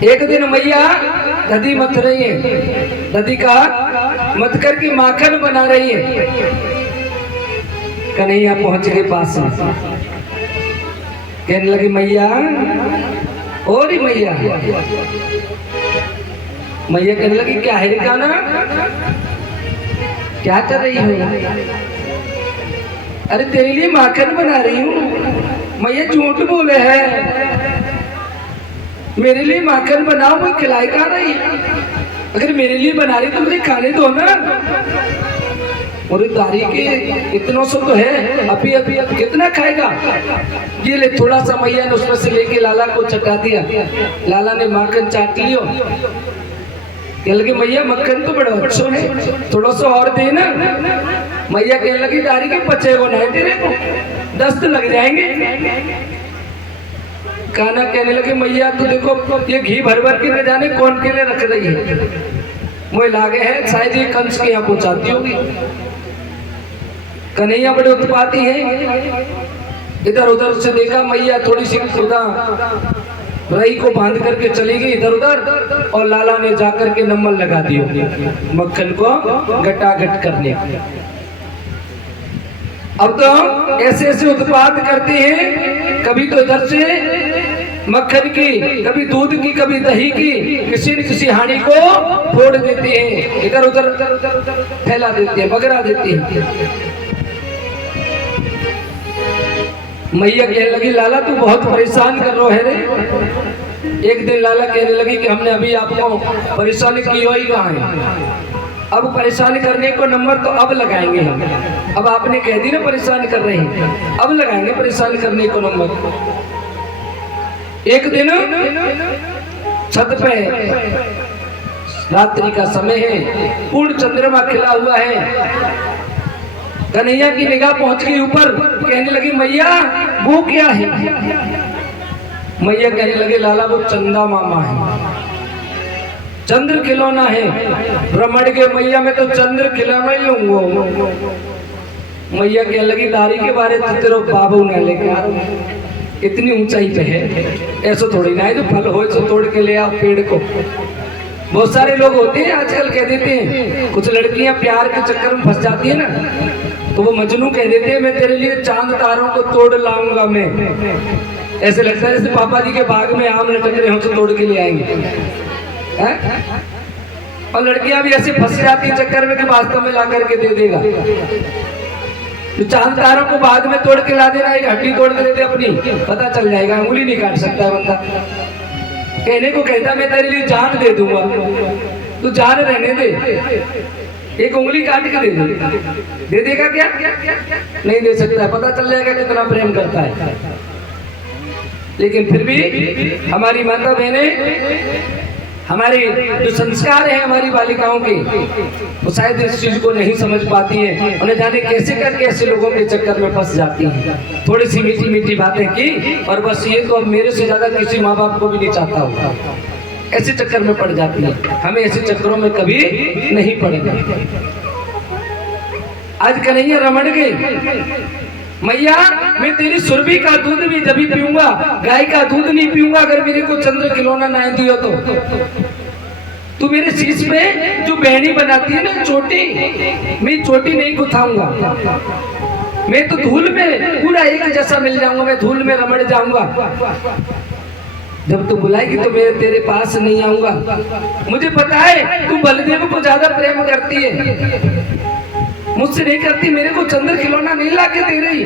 एक दिन मैया दधी मत रही है, दधी का मत करके माखन बना रही है। कन्हैया पहुंच गए पास में, कहने लगी मैया, और मैया, मैया कहने लगी क्या है काना, क्या कर रही हो? अरे तेरे लिए माखन बना रही हूँ। मैया झूठ बोले है, मेरे लिए माखन बनाओ, मैं खिलाई खा रही। अगर मेरे लिए बना रही तो मुझे खाने दो ना। और दारी के इतना सब तो है, अभी अभी कितना खाएगा? ये ले थोड़ा सा मैया ने उसमें से लेके लाला को चटा दिया। लाला ने माखन चाट लियो। कहने लगी मैया मक्खन तो बड़ा अच्छा है, थोड़ा सा और दे ना। मैया कहने लगी दारी के पचे बनाए तेरे को, 10 लग जाएंगे। काना कहने लगे मैया तो देखो ये घी भर भर के न जाने कौन के लिए रख रही है, मुझे लागे है शायद ये कंस के यहाँ पहुंचाती होगी। कन्हैया बड़े उत्पाती है। इधर उधर से देखा, मैया थोड़ी सी खुदा रही को बांध करके चली गई इधर उधर, और लाला ने जाकर के नंबर लगा दियो मक्खन को गटागट करने। अब तो ऐसे ऐसे उत्पाद करते हैं, कभी तो इधर से मक्खन की, कभी दूध की, कभी दही की, किसी न किसी हानि को फोड़ देते हैं, इधर उधर फैला देते हैं, बगरा देते हैं। मैया कहने लगी लाला तू बहुत परेशान कर रहा है रे। एक दिन लाला कहने लगी कि हमने अभी आपको परेशानी की हो ही कहाँ है, अब परेशान करने को नंबर तो अब लगाएंगे हम। अब आपने कह दी ना परेशान कर रहे हैं, अब लगाएंगे परेशान करने को नंबर। एक दिन छत पे रात्रि का समय है, पूर्ण चंद्रमा खिला हुआ है। कन्हैया की निगाह पहुंच गई ऊपर, कहने लगी मैया वो क्या है? मैया कहने लगे लाला वो चंदा मामा है, चंद्र खिलौना है। रमण के मैया में तो चंद्र खिलौना ही लूंगा। मैया कहने लगी दारी के बारे में तेरे बाबू न लेके आ, इतनी ऊंचाई पे है, ऐसा थोड़ी ना है जो फल हो तो तोड़ के ले आओ पेड़ को। बहुत सारे लोग होते हैं आजकल कह देते हैं, कुछ लड़कियां प्यार के चक्कर में फंस जाती है ना, तो वो मजनू कह देते हैं मैं तेरे लिए चांद तारों को तोड़ लाऊंगा मैं। ऐसे लगता है जैसे पापा जी के बाग में आम लटक रहे हो तो तोड़ के ले आएंगे है? और लड़कियां भी ऐसे फंस जाती है चक्कर में कि वास्तव में ला करके दे देगा। तो चांद तारों को बाद में तोड़ के ला देना, एक हड्डी तोड़ के दे दे अपनी, पता चल जाएगा, अंगुली नहीं काट सकता है बंदा। कहने को कहता मैं तेरे लिए जान दे दूंगा, तू जान रहने दे, एक उंगली काट के दे देगा क्या? नहीं दे सकता, पता चल जाएगा कितना प्रेम करता है। लेकिन फिर भी हमारी माता बहनें, हमारे जो संस्कार है हमारी बालिकाओं के, वो शायद इस चीज को नहीं समझ पाती हैं। उन्हें जाने कैसे करके ऐसे लोगों के चक्कर में फंस जाती हैं। थोड़ी सी मीठी मीठी बातें की और बस ये तो अब मेरे से ज्यादा किसी माँ बाप को भी नहीं चाहता होगा, ऐसे चक्कर में पड़ जाती है। हमें ऐसे चक्करों में कभी नहीं पड़ेगा। आज कन्हैया रमण गए, मैया मैं तेरी सुरभि का दूध भी जब भी पीऊंगा, गाय का दूध नहीं पीऊंगा अगर मेरे को चंद्र खिलौना ना दियो तो। तू मेरे शीश पे जो बहनी बनाती है ना चोटी, मैं चोटी नहीं गुथाऊंगा, मैं तो धूल में पूरा एक जैसा मिल जाऊंगा, मैं धूल में रमड़ जाऊंगा। जब तू बुलाएगी तो मैं तेरे पास नहीं आऊंगा। मुझे पता है तू बलदेव को ज्यादा प्रेम करती है, मुझसे नहीं करती, मेरे को चंद्र खिलौना नहीं ला के दे रही।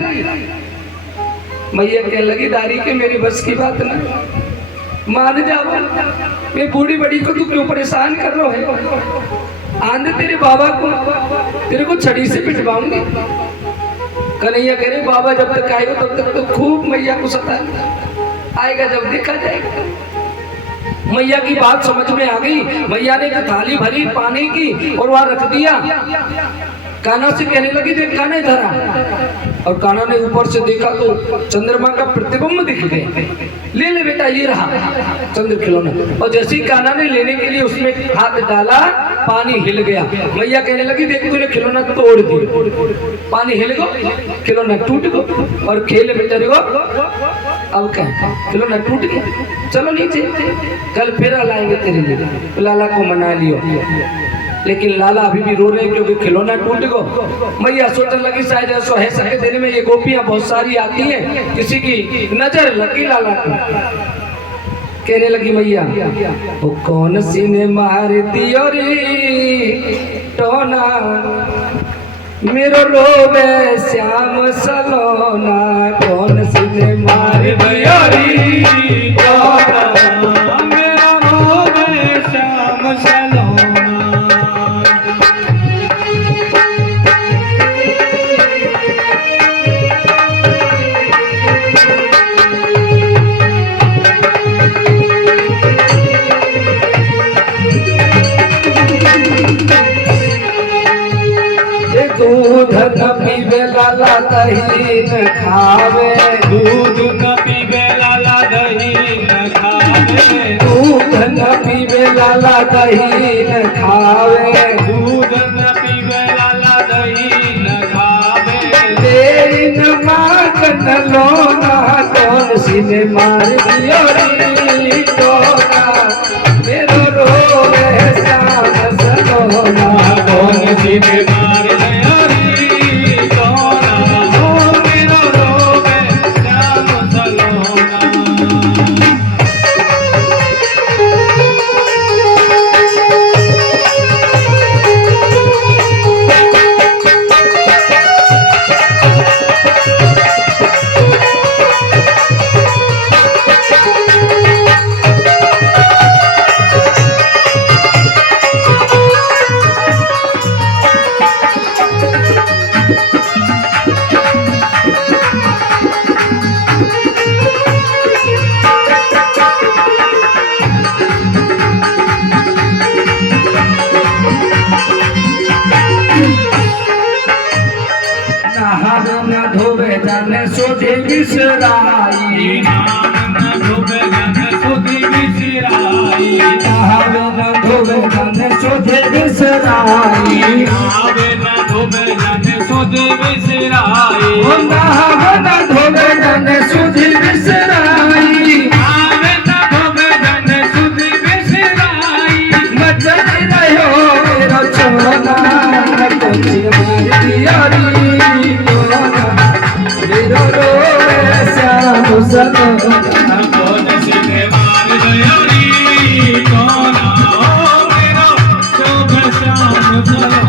मैया कहने लगी दारी के मेरी बस की बात ना, मान जाओ, मैं बूढ़ी बड़ी को तू क्यों परेशान कर रहा है? आंधे तेरे बाबा को, तेरे को छड़ी से पिटवाऊंगी। कन्हैया कह रहे बाबा जब तक आएगा तब तक तो खूब मैया को सताएगा, आएगा जब देखा जाएगा। मैया की बात समझ में आ गई। मैया ने एक थाली भरी पानी की और वहां रख दिया। कान्हा से कहने लगी देख कान्हा इधर आ, और कान्हा ने ऊपर से देखा तो चंद्रमा का प्रतिबिंब दिख गया। ले ले बेटा ये रहा चंद्र खिलौना। और जैसे ही कान्हा ने लेने के लिए उसमें हाथ डाला, पानी हिल गया। मैया कहने लगी देख तूने खिलौना तोड़ दिया, पानी हिल गो, खिलौना टूट गो और खेल बेटा गो। अब क्या खिलौना टूट गया, चलो नीचे, कल फिर लाएंगे तेरे लिए। लाला को मना लियो, लेकिन लाला अभी भी रो रहे हैं क्योंकि खिलौना टूट गो। मैया सोचने लगी शायद ऐसा है सके देने में ये गोपियां बहुत सारी आती हैं, किसी की नजर लगी लाला को। कहने लगी मैया वो कौन सी ने मार दियो रे टोना, मेरो रोवे श्याम सलोना, कौन सी ने मार दियो रे टोना, मेरो रोवे श्याम सलोना। दूध न पीवे लाला दही न खावे, दूध न पीवे लाला दही न खावे, दूध न पीवे लाला दही न खावे, दूध न पीवे लाला दही न खावे, तेरी न माखन लोना, कौन सी ने मार दियो रे टोना, मेरो रोवे श्याम सलोना, कौन सी ने मार दियो रे टोना, मेरो रोवे श्याम सलोना। बिसराई नाम न धोवे जन सुधि बिसराई नाम न धोवे जन सुधि बिसराई नावे न धोवे जन सुधि बिसराई नाम न धोवे जन सुधि बिसराई नावे न धोवे जन सुधि बिसराई मचल रहो मेरा छोना कुछ मार दिया री मेरो रोए श्याम सदा कौन सीधे मार गयो री कौन हो मेरा शुभ श्याम सलोना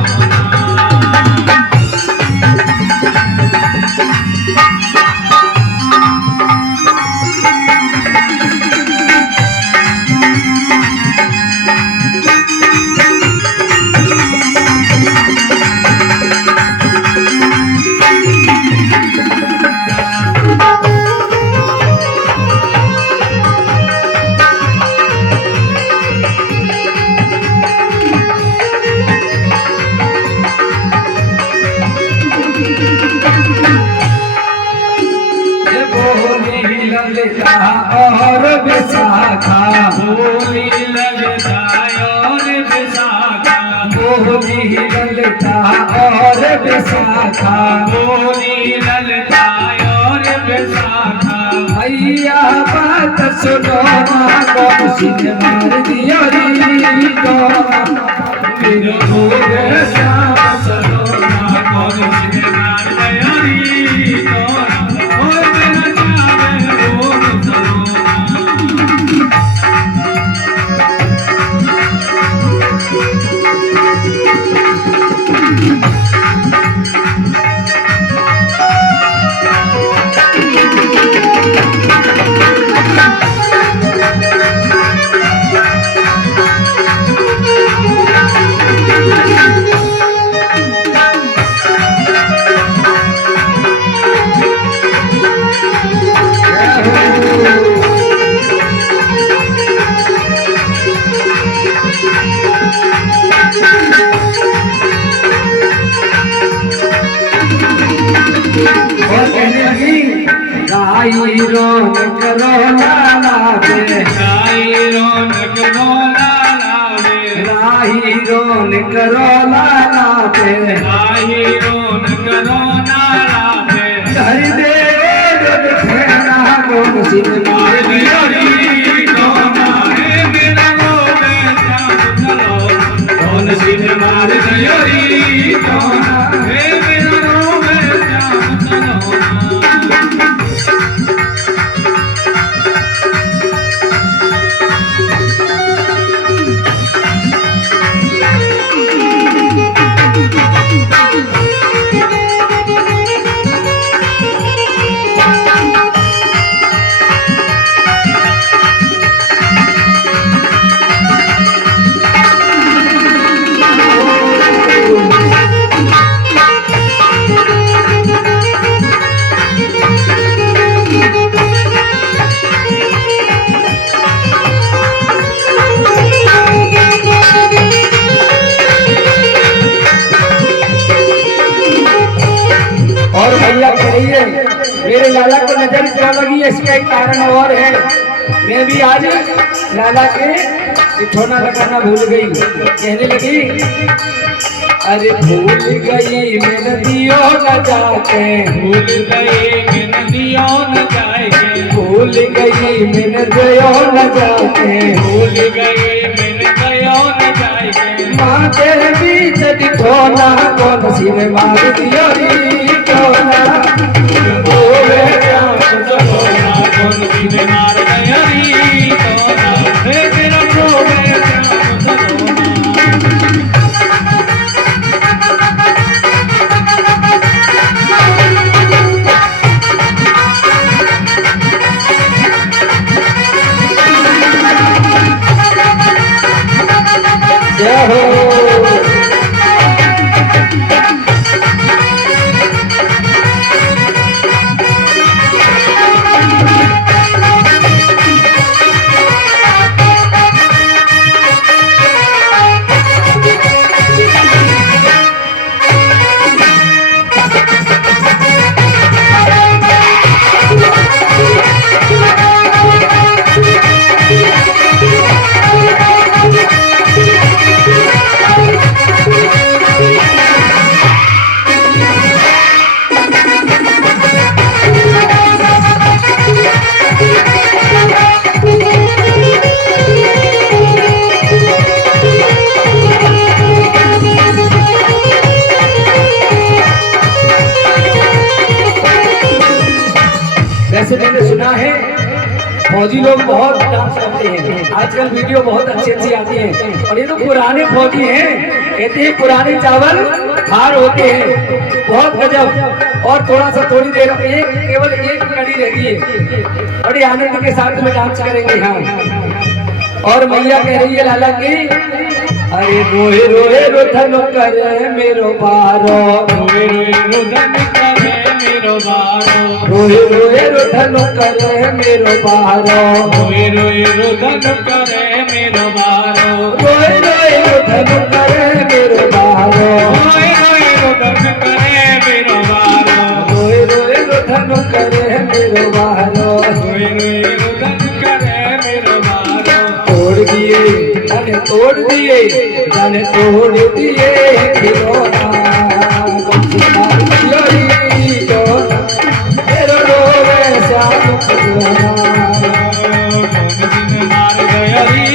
ललिता और विशाखा बोली ललिता और विशाखा बोली ललिता और विशाखा बोली ललिता और विशाखा भैया बात सुनो ना कौन सी मार दिया री मेरो रोए श्याम सलोना कौन सीधे मार गयो री कौन और मेरा चावे रोम सलोना और कहने लगी गाई रौनक रोला पे गाई रौनक रोला लावे राही रौनक रोला पे गाई रौनक रोला लावे हरि देव खेना कौन सी मार दिया री कौन सीधे मार गयो री कौन हे मेरा रोवे श्याम सलोना और भैया कहिए मेरे लाला को नजर क्यों लगी इसका एक कारण और है मैं भी आज लाला के ठोना लगाना भूल गई कहने लगी अरे भूल गई मैं नदियों न जाके भूल गए कि नदियों न जाएंगे भूल गई मैं नदियों न जाके भूल गए मैं नदियों न जाएंगे माँ तेरे बीच ठोना कौन सी में मार दिया री ठोना बोले श्याम सलोना कौन सीधे मार गयो री कौन हे मेरा रोवे श्याम सलोना जय हो वैसे मैंने सुना है फौजी लोग बहुत डांस करते हैं, आजकल वीडियो बहुत अच्छी अच्छी आती हैं, और ये तो पुराने फौजी हैं, कहते हैं पुराने चावल हार होते हैं, बहुत गजब। और थोड़ा सा थोड़ी देर केवल एक कड़ी रह गई है, बड़े आनंद के साथ में डांस करेंगे। हाँ, और मैया कह रही है लाला की, अरे रोए रोए रुधन करे मेरो बारो, रोए रोए रुदन करे मेरो बारो, रोए रोए रुधन करे मेरो बारो, रोए रोए रुदन करे मेरो बारो, रोए रोए रुधन करे मेरो बारो, रोए रोए रुदन करे मेरो बारो, रोए रोए रुधन करे मेरो बारो, रोए रोए रुदन करे मेरो बारो, तोड़ दिए जाने तोड़ दिए जाने तोड़ दिए खिलौना, मेरो रोवे श्याम खिलौना, मार गया री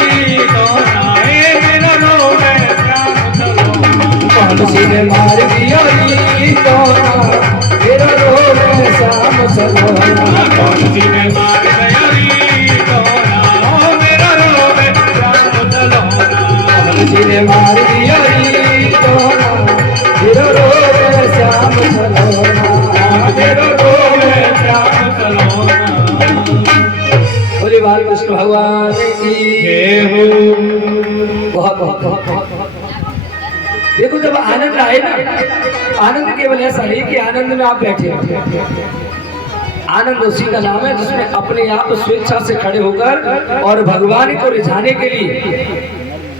दोना, ए मेरो रोवे श्याम सलोना, कौन सी ने मार दिया री दोना, मेरो रोवे श्याम सलोना, कौन सी ने मार गया री दोना, ओ मेरो रोवे श्याम सलोना, कौन सी ने मार दिया री दोना, मेरो रोवे श्याम सलोना, मेरो रोवे श्याम सलोना। बोले बाल कृष्ण भगवान की जय हो। बहुत बहुत बहुत बहुत देखो, जब आनंद आए ना, आनंद केवल ऐसा नहीं कि आनंद में आप बैठे हो, आनंद उसी का नाम है जिसमें अपने आप स्वेच्छा से खड़े होकर और भगवान को रिझाने के लिए।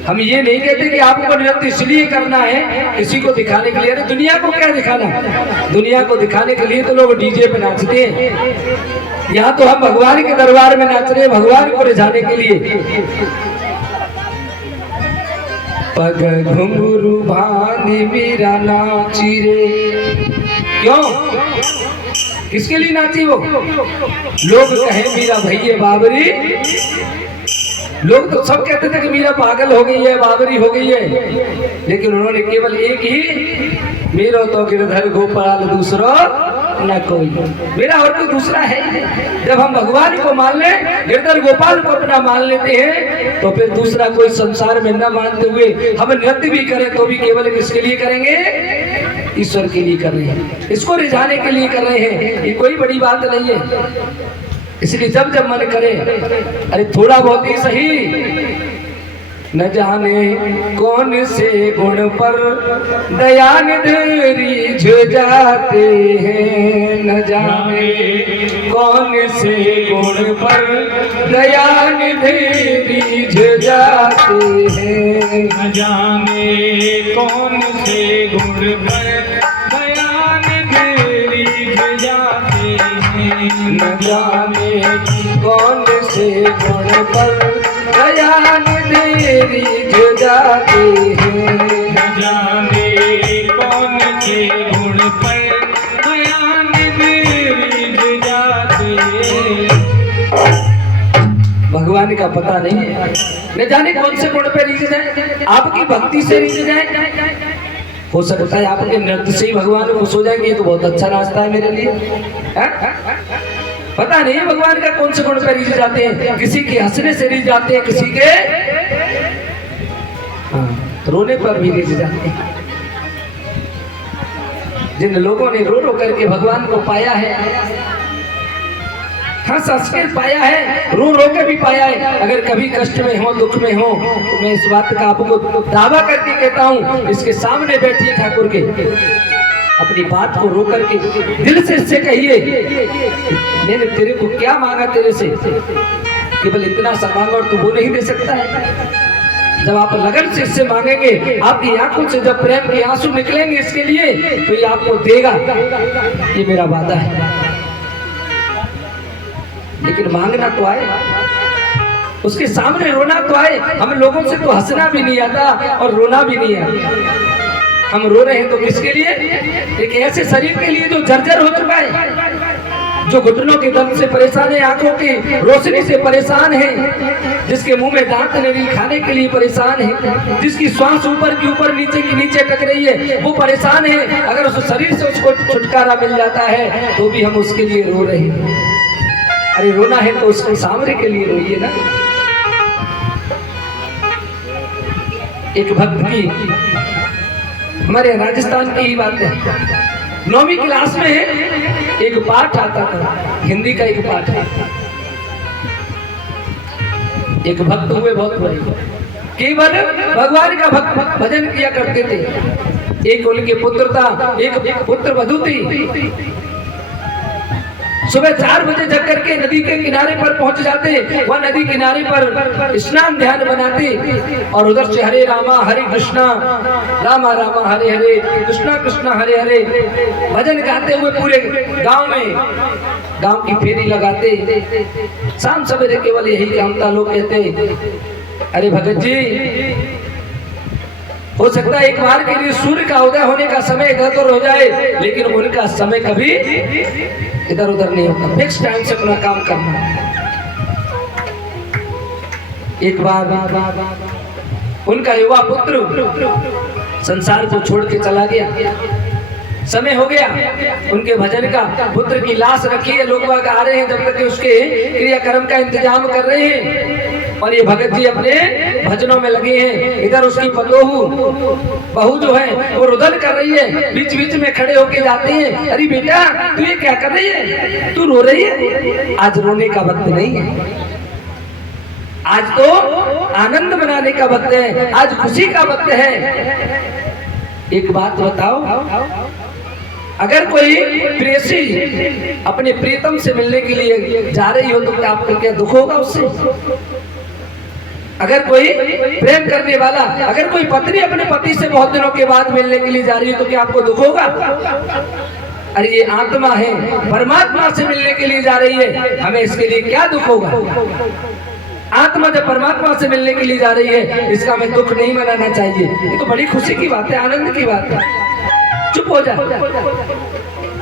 हम ये नहीं कहते कि आपको नृत्य इसलिए करना है किसी को दिखाने के लिए, अरे दुनिया को क्या दिखाना, दुनिया को दिखाने के लिए तो लोग डीजे पे नाचते हैं, यहाँ तो हम भगवान के दरबार में नाच रहे हैं, भगवान को रिझाने के लिए। पग घुंघरू भानी मीरा नाची रे, क्यों, किसके लिए नाची वो? लोग कहे मीरा भैया बाबरी, लोग तो सब कहते थे कि मीरा पागल हो गई है, बाबरी हो गई है, लेकिन उन्होंने केवल एक ही, मेरा तो गिरधर गोपाल दूसरा न कोई, मेरा और कोई दूसरा है। जब हम भगवान को मान ले, गिरधर गोपाल को अपना मान लेते हैं, तो फिर दूसरा कोई संसार में न मानते हुए हम नृत्य भी करें तो भी केवल किसके लिए करेंगे? ईश्वर के लिए कर रहे हैं, इसको रिझाने के लिए कर रहे हैं, ये कोई बड़ी बात नहीं है। इसलिए जब जब मन करे, अरे थोड़ा बहुत ही सही, न जाने कौन से गुण पर दया निधि जाते हैं, न जाने कौन से गुण पर दया निधि जाते हैं, न जाने कौन से गुण पर दया निधि जाते हैं, न जाने कौन से गुण पर दया निधि जाते हैं, न जाने कौन से गुण पर दया निधि जाते हैं। भगवान का पता नहीं है, न जाने कौन से गुण पे रीझ जाए, आपकी भक्ति से रीझ जाए, हो सकता है आपके नृत्य से ही भगवान खुश हो जाएंगे, ये तो बहुत अच्छा रास्ता है मेरे लिए, है? पता नहीं भगवान का कौन से गुण पे रीझ जाते हैं, किसी के हंसने से रीझ जाते हैं, किसी के रोने पर भी रीझ जाते हैं। जिन लोगों ने रो रो करके भगवान को पाया है, हंस हंस के पाया है, रो रो के भी पाया है, अगर कभी कष्ट में हो, दुख में हो, तो मैं इस बात का आपको दावा करके कहता हूँ, इसके सामने बैठिए ठाकुर के, अपनी बात को रो करके दिल से इससे कहिए, मैंने तेरे को क्या मांगा तेरे से, केवल इतना सा मांगा और तू वो नहीं दे सकता है। जब आप लगन से इससे मांगेंगे, आपकी आंखों से जब प्रेम के आंसू निकलेंगे इसके लिए, तो ये आपको देगा, ये मेरा वादा है। लेकिन मांगना तो आए, उसके सामने रोना तो आए। हम लोगों से तो हंसना भी नहीं आता और रोना भी नहीं आता। हम रो रहे हैं तो किसके लिए? एक ऐसे शरीर के लिए जो जर्जर हो चुका है, जो घुटनों के दर्द से परेशान है, आंखों की रोशनी से परेशान है, जिसके मुंह में दांत नहीं खाने के लिए परेशान है, जिसकी श्वास ऊपर की ऊपर नीचे की नीचे टक रही है, वो परेशान है। अगर उस शरीर से उसको छुटकारा मिल जाता है तो भी हम उसके लिए रो रहे हैं। अरे रोना है तो उसको सामने के लिए रोइए ना। एक भक्त की, हमारे राजस्थान की ही बात है, 9वीं क्लास में एक पाठ आता था, हिंदी का एक पाठ है। एक भक्त हुए बहुत बड़े, केवल भगवान का भक्त भजन किया करते थे। एक उनके पुत्र था, एक पुत्र वधू थी। सुबह 4 बजे जग करके नदी के किनारे पर पहुंच जाते, वह नदी किनारे पर स्नान ध्यान बनाते और उधर से हरे रामा हरे कृष्णा, रामा रामा हरे हरे, कृष्णा कृष्णा हरे हरे भजन गाते हुए पूरे गांव में गांव की फेरी लगाते। शाम सवेरे केवल यही काम था। लोग कहते, अरे भगत जी, हो सकता है एक बार के लिए सूर्य का उदय होने का समय इधर उधर हो जाए, लेकिन उनका समय कभी इधर उधर नहीं होता। फिक्स टाइम से अपना काम करना। एक बार उनका युवा पुत्र संसार को छोड़ के चला गया। समय हो गया उनके भजन का। पुत्र की लाश रखी है, लोग बाग आ रहे हैं, जब तक उसके क्रियाक्रम का इंतजाम कर रहे हैं और ये भगत जी अपने भजनों में लगे हैं। इधर उसकी बहू जो है वो रुदन कर रही है, बीच बीच में खड़े होके जाते हैं, अरे बेटा तू ये क्या कर रही है, तू रो रही है। आज रोने का वक्त नहीं है, आज तो आनंद मनाने का वक्त है, आज खुशी का वक्त है। एक बात बताओ, अगर कोई प्रेयसी अपने प्रियतम से मिलने के लिए जा रही हो तो क्या आपको क्या दुख होगा उससे? अगर कोई प्रेम करने वाला, अगर कोई पत्नी अपने पति से बहुत दिनों के बाद मिलने के लिए जा रही है तो क्या आपको दुख होगा? अरे ये आत्मा है, परमात्मा से मिलने के लिए जा रही है, हमें इसके लिए क्या दुख होगा? आत्मा जब परमात्मा से मिलने के लिए जा रही है, इसका हमें दुख नहीं मनाना चाहिए। ये तो बड़ी खुशी की बात है, आनंद की बात है। चुप हो जा।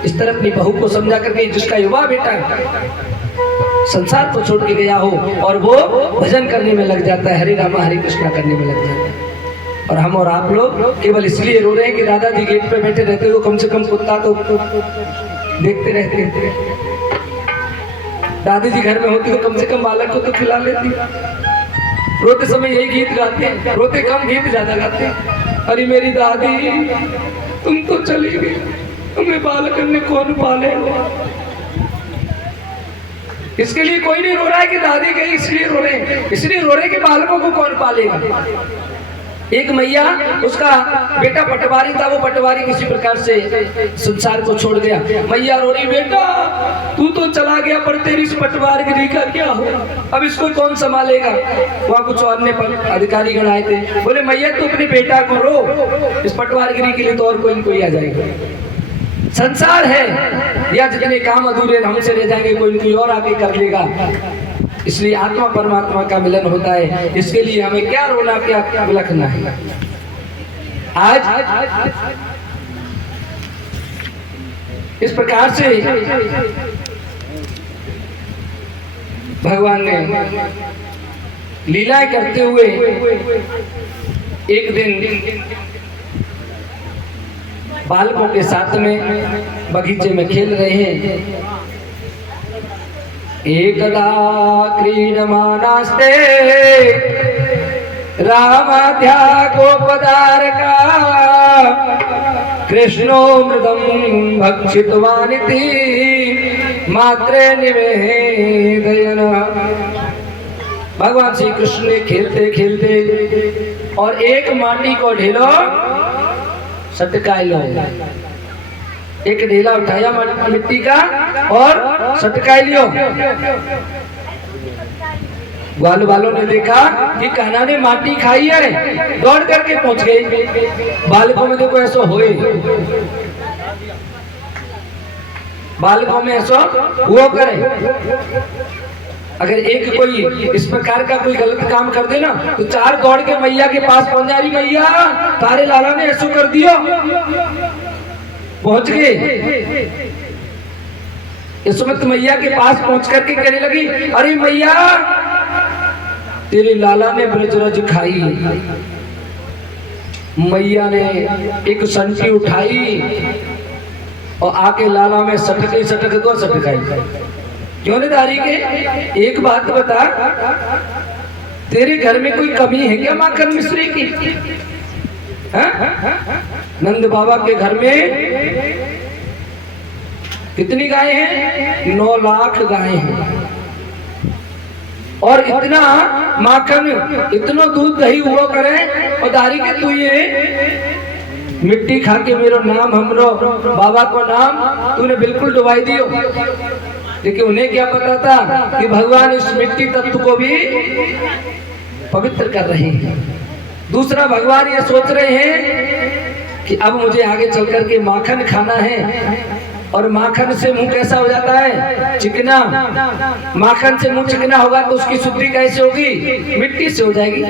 इस तरह अपनी बहू को समझा करके, जिसका युवा बेटा संसार को छोड़ के गया हो और वो भजन करने में लग जाता है, हरे रामा हरे कृष्णा करने में लग जाता है, और हम और आप लोग केवल इसलिए रो रहे हैं कि दादाजी गेट पे बैठे रहते हो, कम से कम कुत्ता तो देखते रहते। दादी जी घर में होती तो कम से कम बालक को तो खिला लेती। रोते समय यही गीत गाते हैं, रोते कम गीत ज्यादा गाते हैं, अरे मेरी दादी तुम तो चली गई, तुम्हें बालक ने कौन पाले? इसके लिए कोई नहीं रो रहा है कि दादी गई इसलिए रो रहे हैं, इसलिए रो रहे कि बालकों को कौन पालेगा। एक मैया, उसका बेटा पटवारी था, वो पटवारी किसी प्रकार से संसार को छोड़ गया। मैया रो रही, बेटा तू तो चला गया पर तेरी इस पटवारगिरी का क्या हो, अब इसको कौन संभालेगा? वहाँ कुछ और ने अधिकारी गण आए थे, बोले मैया तू अपने बेटा को रो, इस पटवारगिरी के लिए तो और कोई आ जाएगा। संसार है, या जितने काम अधूरे हमसे रह जाएंगे कोई और आके कर लेगा। इसलिए आत्मा परमात्मा का मिलन होता है, इसके लिए हमें क्या रोना क्या विलखना है। आज इस प्रकार से भगवान ने लीलाएं करते हुए एक दिन बालकों के साथ में बगीचे में खेल रहे हैं। एकदा क्रीडमानास्ते रामाध्या गोपदारका कृष्णो मृदं भक्षितवानिति मात्रे निवेदयन। भगवान श्री कृष्ण ने खेलते खेलते और एक माटी को ढेलो सटकाई लो, एक ढेला उठाया मिट्टी का और सटकाई लियो। ग्वाल वालों ने देखा कि कान्हा ने माटी खाई है, दौड़ करके पहुंच गए। बालकों में देखो ऐसा होए, बालकों में ऐसा हुआ करे। अगर एक कोई इस प्रकार का कोई गलत काम कर दे ना तो 4 दौड़ के मैया के पास पहुंच जा रही, मैया तारे लाला ने ऐसा कर दिया। पहुंच गए यशोमती मैया के पास पहुंच करके कहने लगी, अरे मैया तेरे लाला ने ब्रजरज खाई। मैया ने एक संटी उठाई और आके लाला में सटके दो सटकाई। क्यों ने दारी के? एक बात बता, तेरे घर में कोई कमी है क्या माखन मिश्री की? हाँ? नंद बाबा के घर में कितनी गाय हैं? 9 लाख गाय हैं। और इतना माखन, इतना दूध दही हुआ करे, और दारी के तू ये मिट्टी खा के मेरो नाम, हमरो बाबा को नाम तूने बिल्कुल डुबाई दियो। लेकिन उन्हें क्या पता था कि भगवान इस मिट्टी तत्व को भी पवित्र कर रहे हैं। दूसरा, भगवान ये सोच रहे हैं कि अब मुझे आगे चल करके माखन खाना है, और माखन से मुंह कैसा हो जाता है? चिकना। माखन से मुंह चिकना होगा तो उसकी शुद्धि कैसे होगी? मिट्टी से हो जाएगी।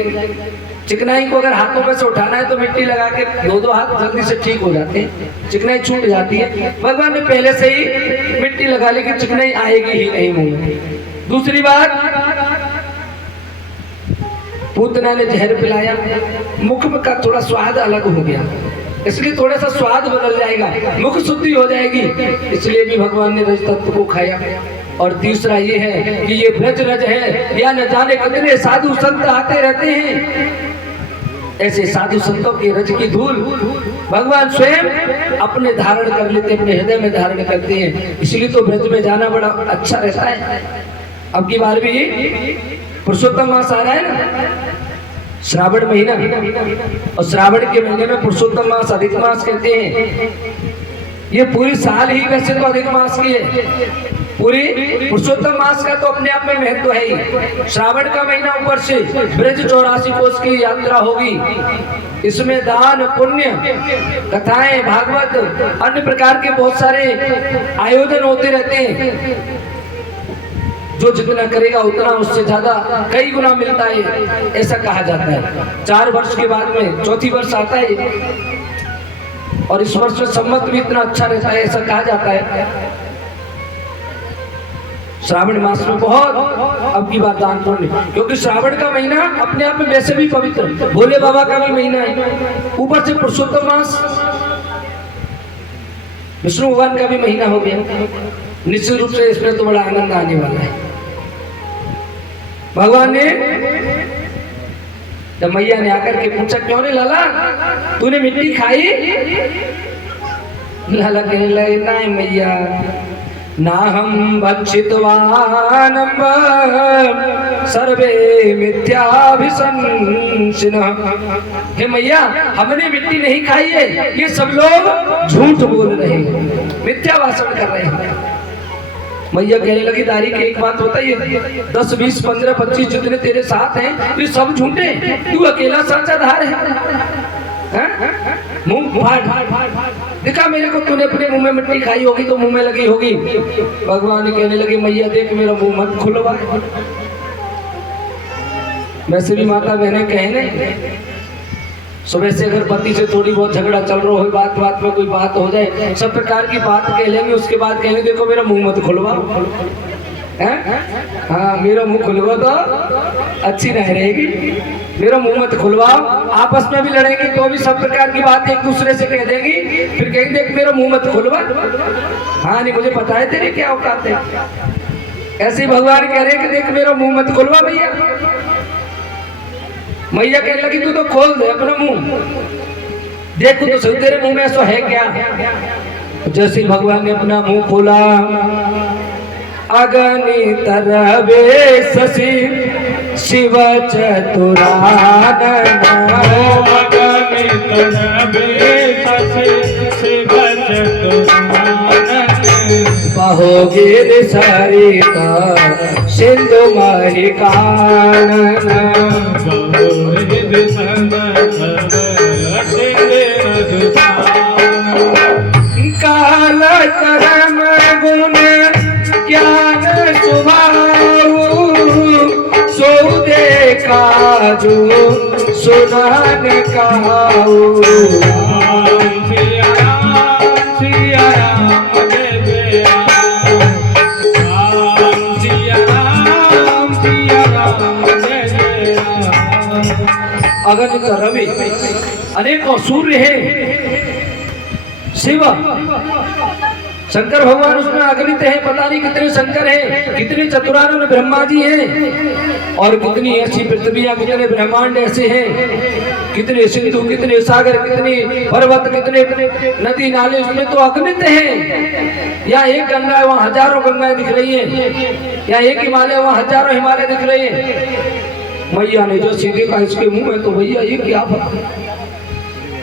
चिकनाई को अगर हाथों में से उठाना है तो मिट्टी लगा के 2-2 हाथ जल्दी से ठीक हो जाते हैं, चिकनाई छूट जाती है। भगवान ने पहले से ही मिट्टी लगा ली कि चिकनाई आएगी ही नहीं मुंह में। दूसरी बात, पूतना ने जहर पिलाया, मुख का थोड़ा स्वाद अलग हो गया, इसलिए थोड़ा सा स्वाद बदल जाएगा, मुख शुद्धि हो जाएगी, इसलिए भी भगवान ने रज तत्व को खाया। और तीसरा ये है कि ये ब्रज रज है, या न जाने कितने साधु संत आते रहते हैं। ऐसे साधु संतों के रज की धूल भगवान स्वयं अपने धारण कर लेते, अपने हृदय में धारण करते हैं। इसलिए तो ब्रज में जाना बड़ा अच्छा रहता है। अब की बार भी पुरुषोत्तम मास आ रहा है ना, श्रावण महीना, और श्रावण के महीने में पुरुषोत्तम मास, अधिक मास कहते हैं। ये पूरी साल ही वैसे तो अधिक मास की है, पूरी पुरुषोत्तम मास का तो अपने आप में महत्व है ही। श्रावण का महीना ऊपर से ब्रज 84 कोस की यात्रा होगी, इसमें दान पुण्य, कथाएं, भागवत, अन्य प्रकार के बहुत सारे आयोजन होते रहते हैं। जो जितना करेगा उतना उससे ज्यादा कई गुना मिलता है, ऐसा कहा जाता है। 4 वर्ष के बाद में 4थी वर्ष आता है, और इस वर्ष में सम्मत भी इतना अच्छा रहता है, ऐसा कहा जाता है। श्रावण मास में बहुत अब की बात दान पुण्य, क्योंकि श्रावण का महीना अपने आप में वैसे भी पवित्र, भोले बाबा का भी महीना है, ऊपर से पुरुषोत्तम मास विष्णु भगवान का भी महीना हो गया। निश्चित रूप से इसमें तो बड़ा आनंद आने वाला है। भगवान ने जब मैया ने आकर के पूछा, क्यों रे लाला तूने मिट्टी खाई? लाला कहने लगे, नहीं मैया, ना हम भक्षितवानम सर्वे मिथ्याभिशंसिनः। हे मैया, हमने मिट्टी नहीं खाई है, ये सब लोग झूठ बोल रहे हैं, मिथ्या भाषण कर रहे हैं। मैया कहने लगी, दारी की एक बात बताइए, 10, 20, 15, 25 जितने तेरे साथ हैं ये सब झूठे, तू अकेला साझादार है? मुंह फाड़ दिखा मेरे को, तूने अपने मुंह में मिट्टी खाई होगी तो मुंह में लगी होगी। भगवान कहने लगे, मैया देख मेरा मुंह मत खुलवा। वैसे भी माता बहने कहने, सुबह से अगर पति से थोड़ी बहुत झगड़ा चल रहा हो, बात बात में कोई बात हो जाए, सब प्रकार की बात कह लेंगे, उसके बाद कहने देखो मेरा मुंह मत खुलवा। हाँ, मेरा मुंह खुलवा तो अच्छी नहीं रहेगी, मेरा मुंह मत खुलवाओ। आपस में भी लड़ेंगे तो भी सब प्रकार की बात एक दूसरे से कह देंगी, फिर कहेंगे देख मेरा मुंह मत खुलवा। हाँ, नहीं मुझे पता है तेरे क्या औकात है। ऐसे ही भगवान कह रहे कि देख मेरा मुंह मत खुलवा भैया। मैया कहने लगी, तू तो खोल दे अपना मुंह, देखो तो सही तेरे मुंह में ऐसा है क्या। जैसे भगवान ने अपना मुंह खोला, अगणित रवे शशि शिव चतुरानन, अगणित रवे शशि शिव चतुरानन, बहोगिर सरिता सिंधु मणिकानन, काल कर्म गुण ज्ञान स्वभाव, सो देखा जो सुनन काऊ। अगणित रवि अनेकों सूर्य है, शिव शंकर भगवान उसमें अगणित है, पता नहीं कितने शंकर हैं, कितने चतुरानन ब्रह्मा जी हैं, और कितनी ऐसी पृथ्वियां, कितने ब्रह्मांड ऐसे हैं, कितने सिंधु, कितने सागर, कितने पर्वत, कितने नदी नाले, उसमें तो अगणित हैं। या एक गंगा है, वहाँ हजारों गंगाएं दिख रही हैं, या एक हिमालय, वहाँ हजारों हिमालय दिख रहे हैं। मैया ने जो सीधे कहा इसके मुंह में, तो भैया ये क्या पता,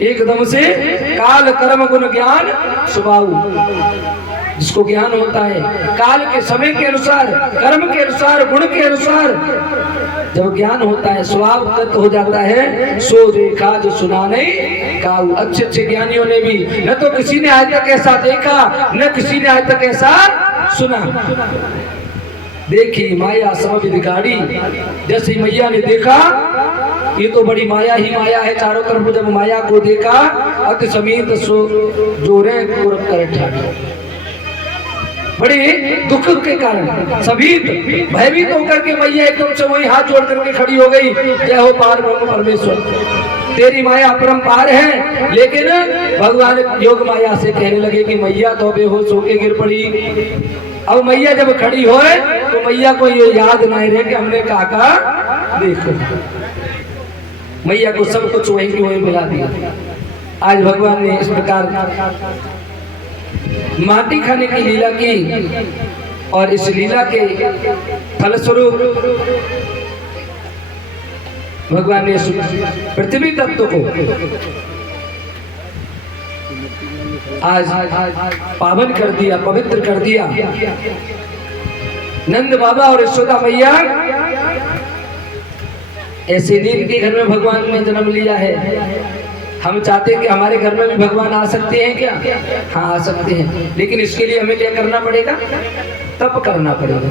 एकदम से काल कर्म गुण ज्ञान स्वभाव, जिसको ज्ञान होता है काल के समय के अनुसार, कर्म के अनुसार, गुण के अनुसार, जब ज्ञान होता है स्वभावगत हो जाता है, सो देखा जो सुना नहीं काऊ। अच्छे अच्छे ज्ञानियों ने भी न तो किसी ने आज तक ऐसा देखा, न किसी ने आज तक ऐसा सुना। देखी माया सब विधिकारी, जैसे मैया ने देखा ये तो बड़ी माया ही माया है, चारों तरफ जब माया को देखा, अति समीत जोरे कर ठाठी, बड़े दुख के कारण सभी भयभीत होकर के मैया एकदम से वही हाथ जोड़ करके खड़ी हो गई। जय हो पार ब्रह्म परमेश्वर, तेरी माया अपरंपार है। लेकिन भगवान योग माया से कहने लगे कि मैया तो बेहोश होके गिर पड़ी। अब मैया जब खड़ी हो तो मैया को ये याद नहीं रहे कि हमने काका देखो, मैया को सब कुछ वहीं की वहीं मिला दिया। आज भगवान ने इस प्रकार माटी खाने की लीला की, और इस लीला के फलस्वरूप भगवान ने पृथ्वी तत्व को आज पावन कर दिया, पवित्र कर दिया। नंद बाबा और यशोदा मैया ऐसे नील के घर में भगवान ने जन्म लिया है। हम चाहते हैं कि हमारे घर में भी भगवान आ सकते हैं क्या? हाँ, आ सकते हैं, लेकिन इसके लिए हमें क्या करना पड़ेगा? तप करना पड़ेगा।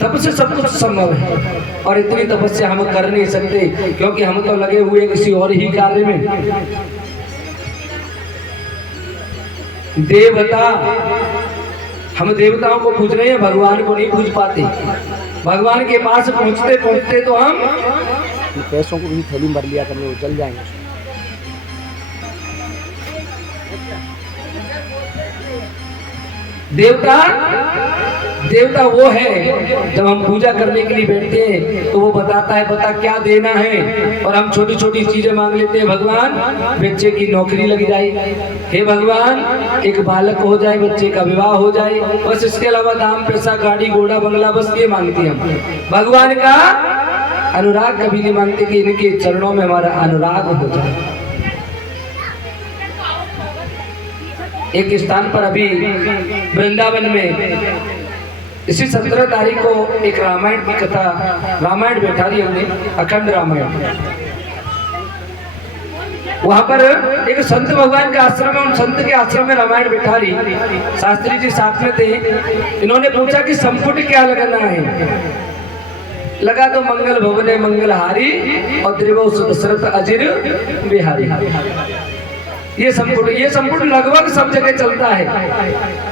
तप से सब कुछ संभव है, और इतनी तपस्या हम कर नहीं सकते, क्योंकि हम तो लगे हुए किसी और ही कार्य में। देवता, हम देवताओं को पूज रहे हैं, भगवान को नहीं पूज पाते। भगवान के पास पहुंचते पहुंचते तो हम पैसों को भी थैली भर लिया कर लो, चल जाएंगे। देवता वो है, जब हम पूजा करने के लिए बैठते हैं तो वो बताता है बता क्या देना है, और हम छोटी छोटी चीजें मांग लेते हैं। भगवान बच्चे की नौकरी लग जाए, हे भगवान एक बालक हो जाए, बच्चे का विवाह हो जाए, बस इसके अलावा दाम पैसा गाड़ी घोड़ा बंगला बस ये मांगते हैं हम। भगवान का अनुराग कभी नहीं मांगते कि इनके चरणों में हमारा अनुराग हो जाए। एक स्थान पर अभी वृंदावन में इसी 17 तारीख को एक रामायण की कथा, रामायण बैठा दी हमने, अखंड रामायण। वहां पर एक संत भगवान का आश्रम है, उन संत के आश्रम में रामायण बैठा रही। शास्त्री जी साथ में थे। इन्होंने पूछा कि संपुट क्या लगाना है? लगा तो मंगल भवने मंगलहारी और त्रिभुव दशरथ अजिर बिहारी। ये संपुट लगभग सब जगह चलता है।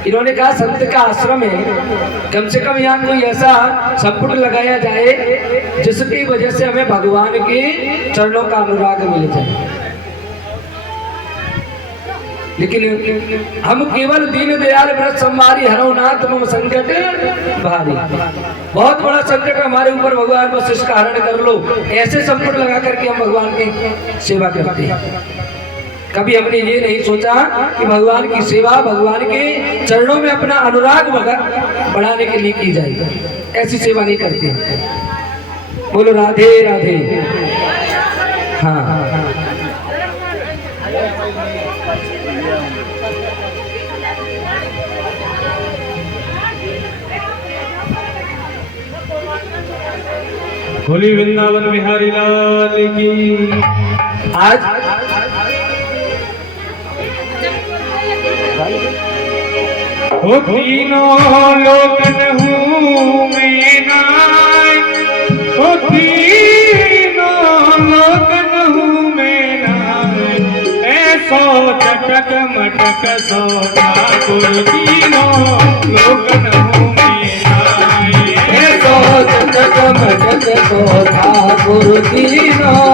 इन्होंने कहा संत का आश्रम है, कम से कम यहाँ कोई ऐसा संपुट लगाया जाए जिसकी वजह से हमें भगवान के चरणों का अनुराग मिल जाए। लेकिन हम केवल दीन दयाल व्रत संवारी हरो नाथ मम संकट भारी, बहुत बड़ा संकट हमारे ऊपर भगवान बस इसका हरण कर लो, ऐसे संपुट लगा करके हम भगवान की सेवा करते हैं। कभी हमने ये नहीं सोचा कि भगवान की सेवा भगवान के चरणों में अपना अनुराग बढ़ाने के लिए की जाएगी। ऐसी सेवा नहीं करते। बोलो राधे राधे। हाँ, बोली वृंदावन बिहारी लाल की। आज ओ तीनों लोकन हूँ मैं नाय, ओ तीनों लोकन हूँ मैं नाय, ऐसो चटक मटक सो ठाकुर। तीनों लोकन हूँ मैं नाय, ऐसो चटक मटक सो ठाकुर। तीनों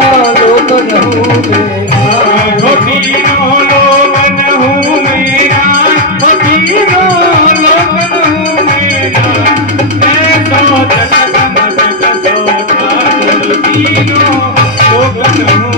लोकन हूँ मैं नाय, ओ तीनों लोकन हूँ मैं नाय, ओ तीनों નો લોક